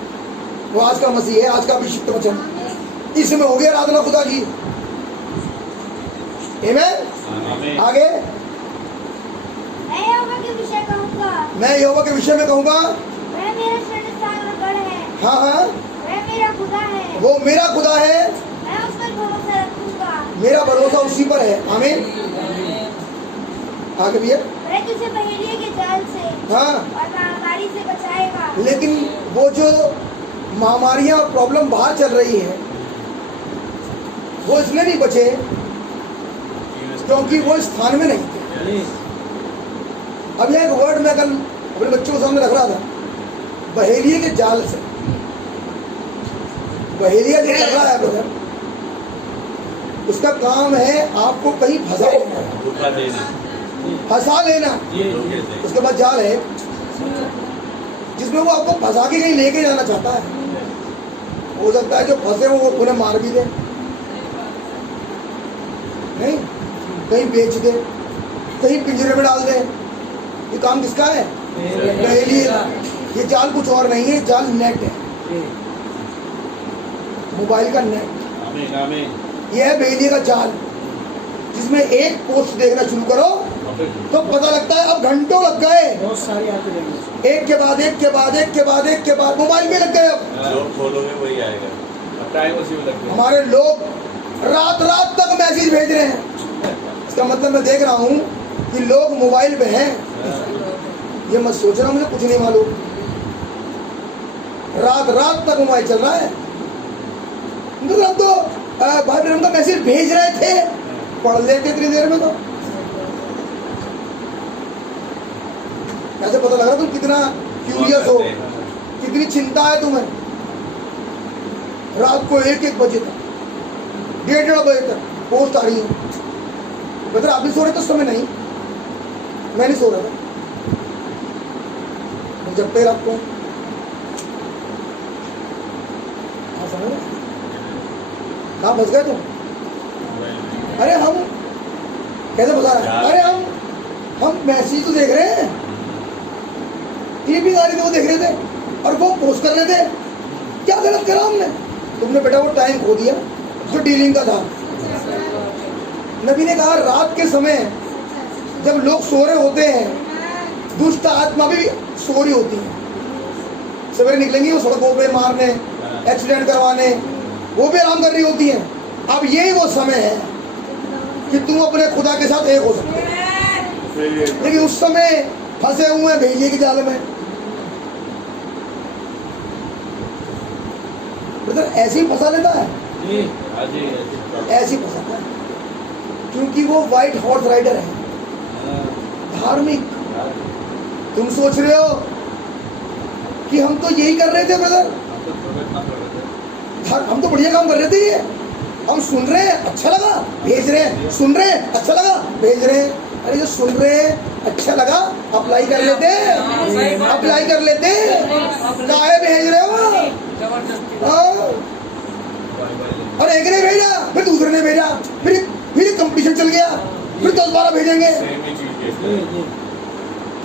वो आज का मसीह है, आज का अभिषिक्त वचन, इसमें होगी आराधना खुदा की। आमीन। आगे मैं यहोवा के विषय कहूँगा। मैं यहोवा के विषय में कहूँगा, वह मेरा शरणस्थान और गढ़ है। हाँ हाँ, वह मेरा खुदा है। वो मेरा खुदा है, मैं उस पर भरोसा रखूंगा। मेरा भरोसा उसी पर है। आमीन। आगे भैया। वह तुझे पहेलिए के जाल से हाँ, और महामारी से बचाएगा। लेकिन वो जो महामारियां और प्रॉब्लम बाहर चल रही है, वो इसलिए नहीं बचे क्योंकि वो स्थान में नहीं थे। अब यह एक वर्ड मैं कल अपने बच्चों के सामने रख रहा था, बहेलिए के जाल से। बहेलिया जो कर रहा है ब्रदर, उसका काम है आपको कहीं फंसा लेना, उसके बाद जाल है जिसमें वो आपको फंसा के कहीं लेके जाना चाहता है। हो सकता है जो फंसे वो उन्हें मार भी दे, नहीं कहीं बेच दे, कहीं पिंजरे में डाल दे। ये काम किसका है? बहेलिए। ये जाल कुछ और नहीं है, जाल नेट है, मोबाइल का नेट। ये है बहेलिए का जाल, जिसमें एक पोस्ट देखना शुरू करो तो पता लगता है अब घंटों लग गए, बहुत सारी आती रहेगी, एक के बाद एक के बाद एक के बाद एक के बाद मोबाइल में लग गए। अब लोग खोलोगे वही आएगा, अब टाइम उसी में लग गया। हमारे लोग रात रात तक मैसेज भेज रहे हैं। इसका मतलब मैं देख रहा हूँ कि लोग मोबाइल पे हैं। ये मत सोचना मुझे कुछ नहीं मालूम, रात रात तक मोबाइल चल रहा है। हम तो भाई बहन का मैसेज भेज रहे थे, पढ़ लेते इतनी देर में। तो कैसे पता लग रहा तुम कितना क्यूरियस हो, कितनी चिंता है तुम्हें। रात को 1-1 बजे तक, 1:30 बजे तक पोस्ट आ रही है। मतलब आप भी सो रहे तो उस समय नहीं, मैं नहीं सो रहा था, मैं जगते रात को। कहाँ फंस गए तुम? अरे हम कैसे बता रहे हैं? अरे हम मैसेज तो देख रहे हैं, क्लिपिंग आ रही थी वो देख रहे थे और वो पोस्ट कर रहे थे। क्या गलत करा हमने? तुमने बेटा वो टाइम खो दिया जो डीलिंग का था। नबी ने कहा रात के समय जब लोग सो रहे होते हैं, दुष्ट आत्मा भी सो रही होती है। सवेरे निकलेंगी वो सड़कों पे मारने, एक्सीडेंट करवाने, वो भी आराम कर रही होती हैं। अब यही वो समय है कि तुम अपने खुदा के साथ एक हो सकते हो, लेकिन उस समय फंसे हुए हैं भेजिए के जाल में। ऐसे ही फंसा लेता है, ऐसे ही फंसाता है, क्योंकि वो व्हाइट हॉर्स राइडर है, धार्मिक। तुम सोच रहे हो कि हम तो यही कर रहे थे ब्रदर, हम तो बढ़िया काम कर रहे थे। ये हम सुन रहे हैं अच्छा लगा भेज रहे हैं, सुन रहे हैं अच्छा लगा भेज रहे हैं। अरे जो सुन रहे हैं अच्छा लगा अप्लाई कर लेते, अप्लाई कर लेते, काहे भेज रहे हो? और एक ने भेजा, फिर दूसरे ने भेजा, फिर कंपटीशन चल गया, फिर 10-12 भेजेंगे।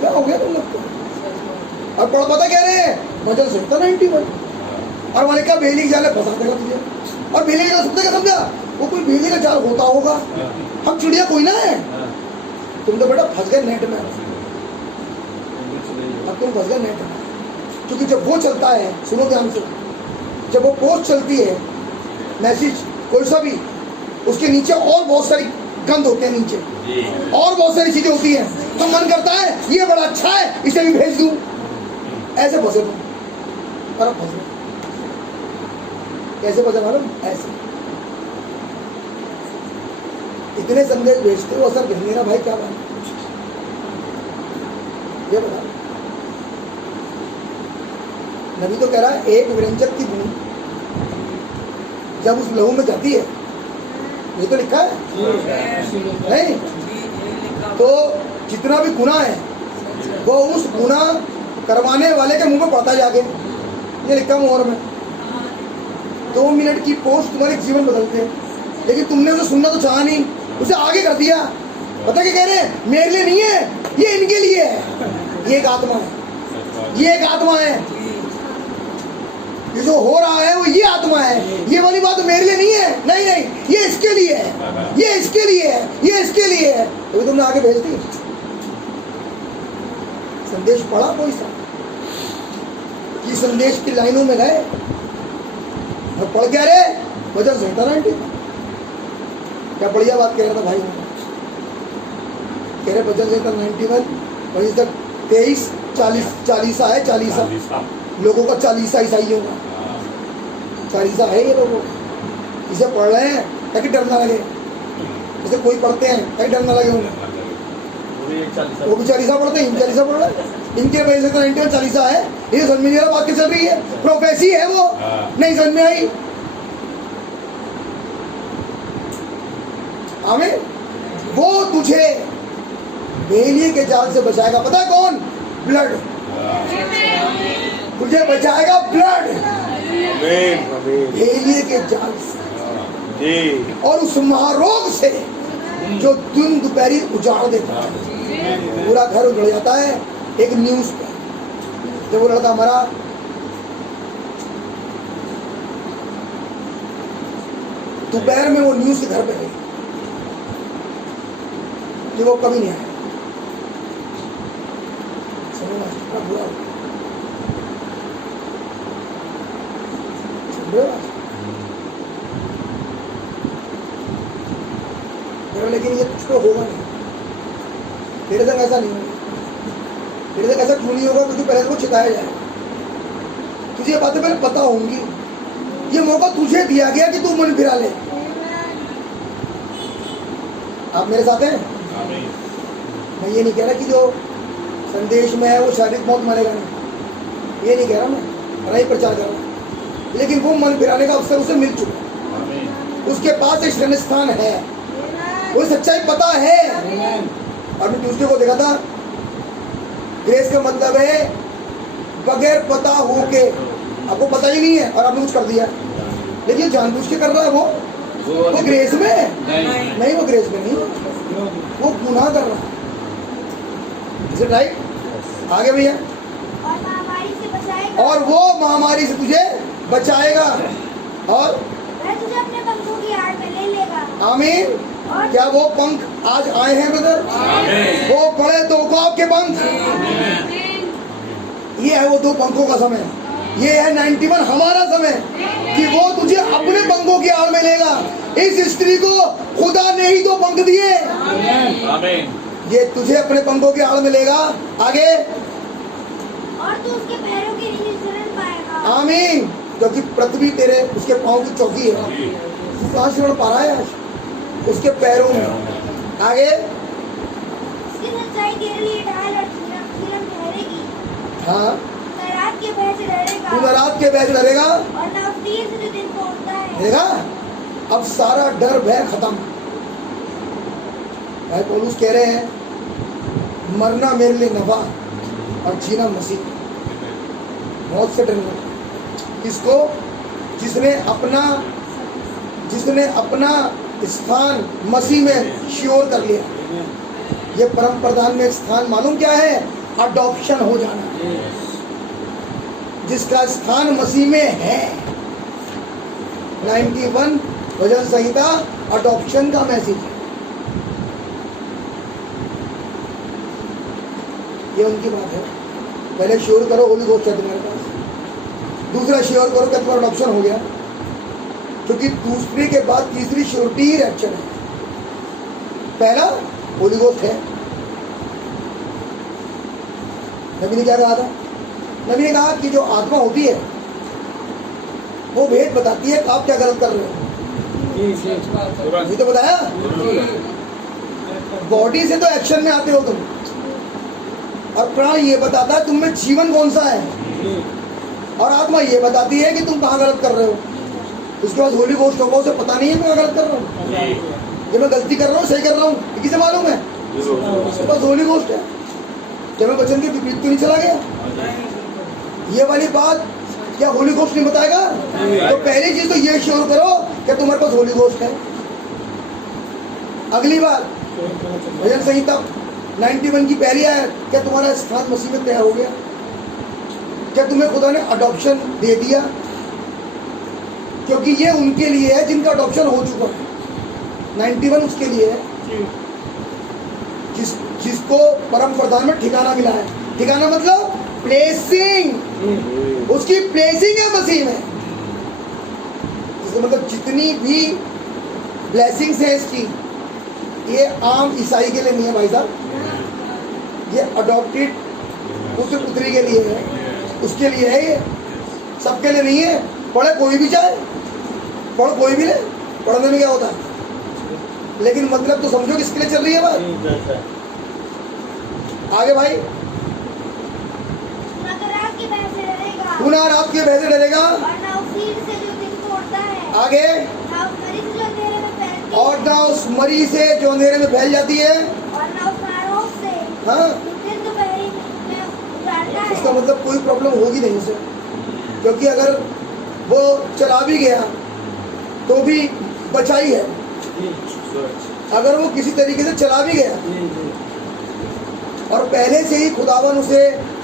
क्या हो गया तुम लोग को? और पढ़ पता कह रहे हैं मजल से 91 और वाले का बेली के जाल फंसा देगा तुझे। और बेली का सबसे क्या समझा? वो कोई बेली का जाल होता होगा, हम चिड़िया कोई ना है। तुम तो बेटा फंस गए नेट में, अब तुम फंस गए नेट में। क्योंकि जब वो चलता है, सुनो ध्यान से, जब वो पोस्ट चलती है मैसेज कोई सा भी, उसके नीचे और बहुत सारी गंद होते हैं, नीचे और बहुत सारी चीजें होती हैं। तो मन करता है ये बड़ा अच्छा है, इसे भी भेज दूं। ऐसे फंसे तुम, और फंसे कैसे फंसे मालूम? ऐसे इतने संदेश भेजते हो, असर भेजने ना भाई, क्या बात ये बता। नबी तो कह रहा है एक व्यंजक की बूंद जब उस लहू में जाती है, ये तो लिखा है नहीं, तो जितना भी गुनाह है वो उस गुनाह करवाने वाले के मुंह में पड़ता जाके, ये लिखा मोहर में। 2 मिनट की पोस्ट तुम्हारे जीवन बदलते हैं, लेकिन तुमने उसे सुनना तो चाहा नहीं, उसे आगे कर दिया। पता क्या कह रहे हैं? मेरे लिए नहीं है, ये इनके लिए है। ये एक आत्मा है, ये एक आत्मा है, ये जो हो रहा है वो ये आत्मा है। ये वाली बात मेरे लिए नहीं है, नहीं नहीं, ये इसके लिए है, ये इसके लिए है, ये इसके लिए है। तो तुमने आगे भेज दी। संदेश पढ़ा कोई सा कि संदेश की लाइनों में गए और पढ़ क्या रे वजह से 90। क्या बढ़िया बात कह रहा था भाई, कह रहे वजह से 91 वहीं तक 23 40 है, 40 लोगों का 40 ईसाई होगा, 40 है ये लोगों। इसे पढ़ रहे हैं ताकि डर ना लगे, जैसे कोई पढ़ते हैं कहीं डर ना लगे उन्हें, वो भी 40 पढ़ते हैं, 40 पढ़ रहे हैं, इनके वजह से तो 91 40 है। ये समझ में नहीं आ रहा बात क्या चल रही है, प्रोफेसी है वो, नहीं समझ में आई। आमीन। वो तुझे बेलिए के जाल से बचाएगा, पता है कौन? ब्लड, तुझे बचाएगा ब्लड, बेलिए के जाल से और उस महारोग से जो दिन दोपहरी उजाड़ देता है, पूरा घर उजड़ जाता है। एक न्यूज पे जब वो लड़का मरा, दोपहर में वो न्यूज के घर पे गई कि वो कभी नहीं आया। समझना कितना बुरा हो। लेकिन ये कुछ तो होगा नहीं, तेरे तक ऐसा नहीं होगा। तेरे तक ऐसा क्यों नहीं होगा? क्योंकि पहले तो छिताया जाए, तुझे ये बातें पहले पता होंगी। ये मौका तुझे दिया गया कि तू मन फिरा ले। आप मेरे साथ हैं? मैं ये नहीं कह रहा कि जो संदेश में है वो शारीरिक मौत मरेगा नहीं, ये नहीं कह रहा मैं, बड़ा ही प्रचार कर रहा हूँ। लेकिन वो मन फिराने का अवसर उसे मिल चुका, उसके पास एक शरण स्थान है, वो सच्चाई पता है। और मैं ट्यूसडे को देखा था, ग्रेस का मतलब है बगैर पता हो के, आपको पता ही नहीं है और आपने कुछ कर दिया, लेकिन जानबूझ के कर रहा है वो ग्रेस में नहीं, वो ग्रेस में नहीं, वो गुनाह कर रहा है। Is it right? आगे भैया। और महामारी से बचाएगा, और वो महामारी से तुझे बचाएगा और वह तुझे अपने पंखों की आड़ में ले लेगा। आमीन। क्या वो पंख आज आए हैं ब्रदर? वो बड़े दो आपके पंख, ये है वो 2 पंखों का समय, ये है 91 हमारा समय कि वो तुझे अपने पंखों की आड़ में लेगा। इस स्त्री को खुदा ने ही 2 पंख दिए, ये तुझे अपने पंखों की आड़ में लेगा। आगे, और तू उसके पैरों के नीचे शरण पाएगा। आमीन। क्योंकि पृथ्वी तेरे उसके पाँव की चौकी है, तू कहाँ शरण पा रहा है? आज उसके पैरों में। आगे, उसकी सच्चाई तेरे लिए ढाल और किरण ठहरेगी। हाँ, न रात के भय से डरेगा, तू न रात के भय से डरेगा और न उस तीर से जो दिन को उड़ता है। देखा, अब सारा डर भय खत्म। भाई पौलुस कह रहे हैं, मरना मेरे लिए नफा और जीना मसीह। मौत से डरना किसको? जिसने अपना स्थान मसीह में श्योर कर लिया। ये परम प्रधान में स्थान मालूम क्या है? अडॉप्शन हो जाना। जिसका स्थान मसीह में है, 91 भजन संहिता अडॉप्शन का मैसेज है। ये उनकी बात है। पहले श्योर करो होली घोस्ट है तुम्हारे पास, दूसरा श्योर करो कि तुम्हारा अडॉप्शन हो गया, क्योंकि दूसरे के बाद तीसरी श्योरिटी ही रैप्चर है। पहला होली घोस्ट है। नबी ने क्या कहा था? नबी ने कहा कि जो आत्मा होती है वो भेद बताती है कि आप क्या गलत कर रहे हो। ये तो बताया, बॉडी से तो एक्शन में आते हो तुम, और प्राण ये बताता है तुम में जीवन कौन सा है, और आत्मा ये बताती है कि तुम कहाँ गलत कर रहे हो। उसके बाद होली घोस्ट होगा, उसे पता नहीं है मैं गलत कर रहा हूँ, जब मैं गलती कर रहा हूँ सही कर रहा हूँ, किसे मालूम है? उसके पास होली घोस्ट है। जब मैं वचन के विपरीत तो नहीं चला गया। ये वाली बात क्या होली घोस्ट नहीं बताएगा? तो पहली चीज तो ये श्योर करो कि तुम्हारे पास होली घोस्ट है। अगली बात, भजन संहिता 91 की पहली आयत, क्या तुम्हारा स्थान मसीह में तय हो गया? क्या तुम्हें खुदा ने अडॉप्शन दे दिया? क्योंकि ये उनके लिए है जिनका अडॉप्शन हो चुका है। 91 उसके लिए है जिसको परम प्रधान में ठिकाना मिला है। ठिकाना मतलब प्लेसिंग, उसकी प्लेसिंग है मसीह में। मतलब जितनी भी ब्लेसिंग्स है इसकी, ये आम ईसाई के लिए नहीं है भाई साहब, ये अडॉप्टेड पुत्र पुत्री के लिए है, उसके लिए है, ये सबके लिए नहीं है। पढ़े कोई भी चाहे, पढ़ कोई भी ले, पढ़ने में क्या होता है? लेकिन मतलब तो समझो किसके लिए चल रही है बात। आगे भाई, ना तो रात के भय से डरेगा तू ना रात के भय से डरेगा, और ना उस भीड़ से जो दिन को उड़ता है, आगे, ना उस मरी से जो अंधेरे में फैलती और है, ना उस मरी से जो अंधेरे में फैल जाती है, और ना उस महारोग से हाँ। जो दिन दोपहरी में उजाड़ता है। इसका मतलब कोई प्रॉब्लम होगी नहीं उसे, क्योंकि अगर वो चला भी गया तो भी बचाई है। अगर वो किसी तरीके से चला भी गया और पहले से ही खुदावन उसे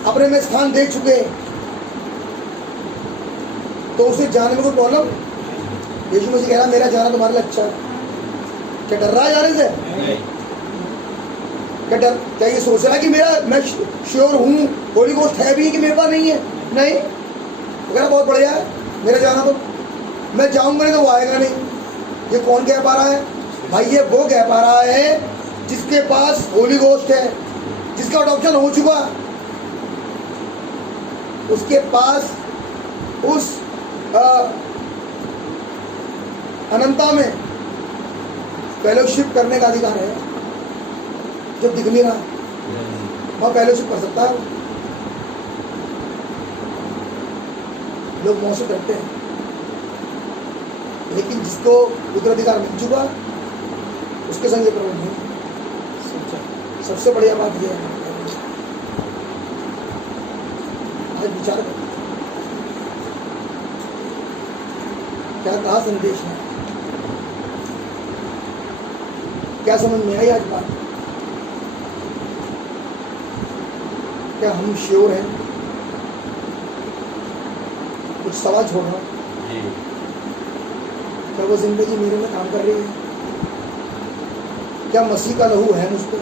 अपने में स्थान दे चुके, तो उसे जाने में कोई प्रॉब्लम। यीशु मसीह कह रहा मेरा जाना तुम्हारे लिए अच्छा है। क्या डर रहा है जाने से? क्या ये सोच रहा है कि मैं श्योर हूँ, होली गोस्ट है भी कि मेरे पास नहीं है? नहीं, अगर बहुत बढ़िया है मेरा जाना, तो मैं जाऊंगा नहीं तो वो आएगा नहीं। ये कौन कह पा रहा है भाई? ये वो कह पा रहा है जिसके पास होली गोस्ट है, जिसका अडॉप्शन हो चुका, उसके पास उस अनंता में फेलोशिप करने का अधिकार है। जो दिख नहीं रहा वह फेलोशिप कर सकता है। लोग मुँह से करते हैं, लेकिन जिसको उत्तराधिकार मिल चुका उसके संग ये प्रॉब्लम नहीं। सबसे बढ़िया बात यह है, आज विचार करो क्या कहा संदेश है, क्या समझ में आई आज बात? क्या हम श्योर हैं? कुछ सवाल छोड़ रहा हूं, क्या वो जिंदगी मेरे में काम कर रही है? क्या मसीह का लहू है मुझ पर?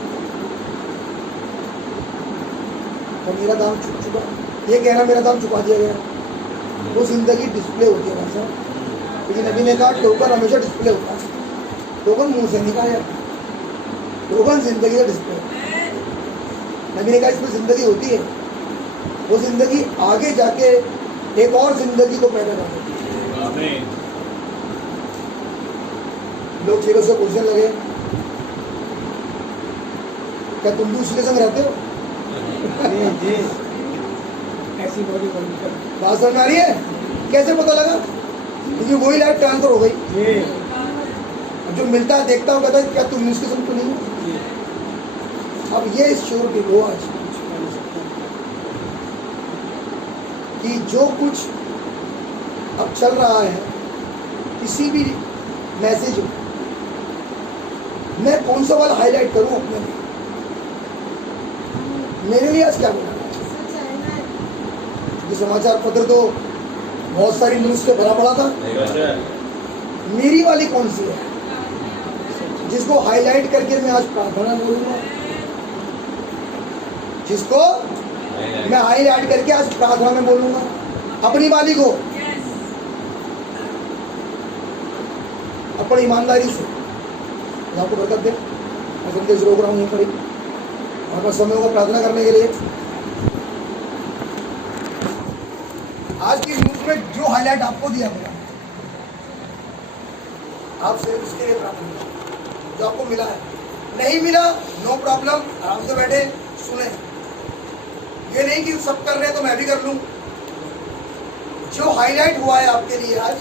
क्या मेरा दाम चुक चुका? ये कहना मेरा दाम चुका दिया गया, वो जिंदगी डिस्प्ले होती है वैसा। लेकिन नबी ने कहा टोकन हमेशा डिस्प्ले होता है, टोकन मुंह से नहीं कहा जाता, टोकन जिंदगी का डिस्प्ले। नबी ने कहा इसमें जिंदगी होती है, वो जिंदगी आगे जाके एक और जिंदगी को पैदा कर देती है। लोग चेहरों से पूछने लगे क्या तुम भी उसके संग रहते हो? ऐसी बॉडी बात समझ में आ रही है? कैसे पता लगा? क्योंकि वही लाइफ ट्रांसफर हो गई। जो मिलता है देखता हूँ, कहता है क्या तुम उसके संग तो नहीं हो? अब ये श्योरिटी लो आज कि जो कुछ अब चल रहा है, किसी भी मैसेज में मैं कौन सा वाला हाईलाइट करूं अपने लिए? मेरे लिए आज क्या बोला? ये समाचार पत्र तो बहुत सारी न्यूज से भरा पड़ा था, मेरी वाली कौन सी है जिसको हाईलाइट करके मैं आज प्रार्थना बोलूंगा, जिसको मैं हाईलाइट करके आज प्रार्थना में बोलूंगा? अपनी वाली को अपनी ईमानदारी से आपको बरकत दे। मैं संदेश रोक रहा हूँ यहीं पर ही, आपका समय होगा प्रार्थना करने के लिए। आज की न्यूज में जो हाईलाइट आपको दिया गया, आप सिर्फ उसके लिए प्रार्थना करें जो आपको मिला है। नहीं मिला नो प्रॉब्लम, आराम से बैठे सुने। ये नहीं कि सब कर रहे हैं तो मैं भी कर लूं। जो हाईलाइट हुआ है आपके लिए आज,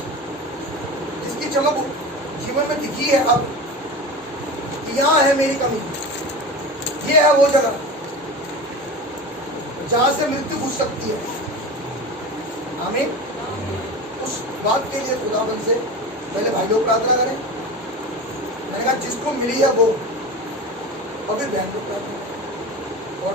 जिसकी चमक जीवन में दिखी है, अब यहाँ है मेरी कमी, ये है वो जगह जहां से मृत्यु घुस सकती है। आमीन। उस बात के लिए खुदाबंद से पहले भाई लोग प्रार्थना करें। मैंने कहा जिसको मिली है वो, और फिर बहन को प्रार्थना करें। और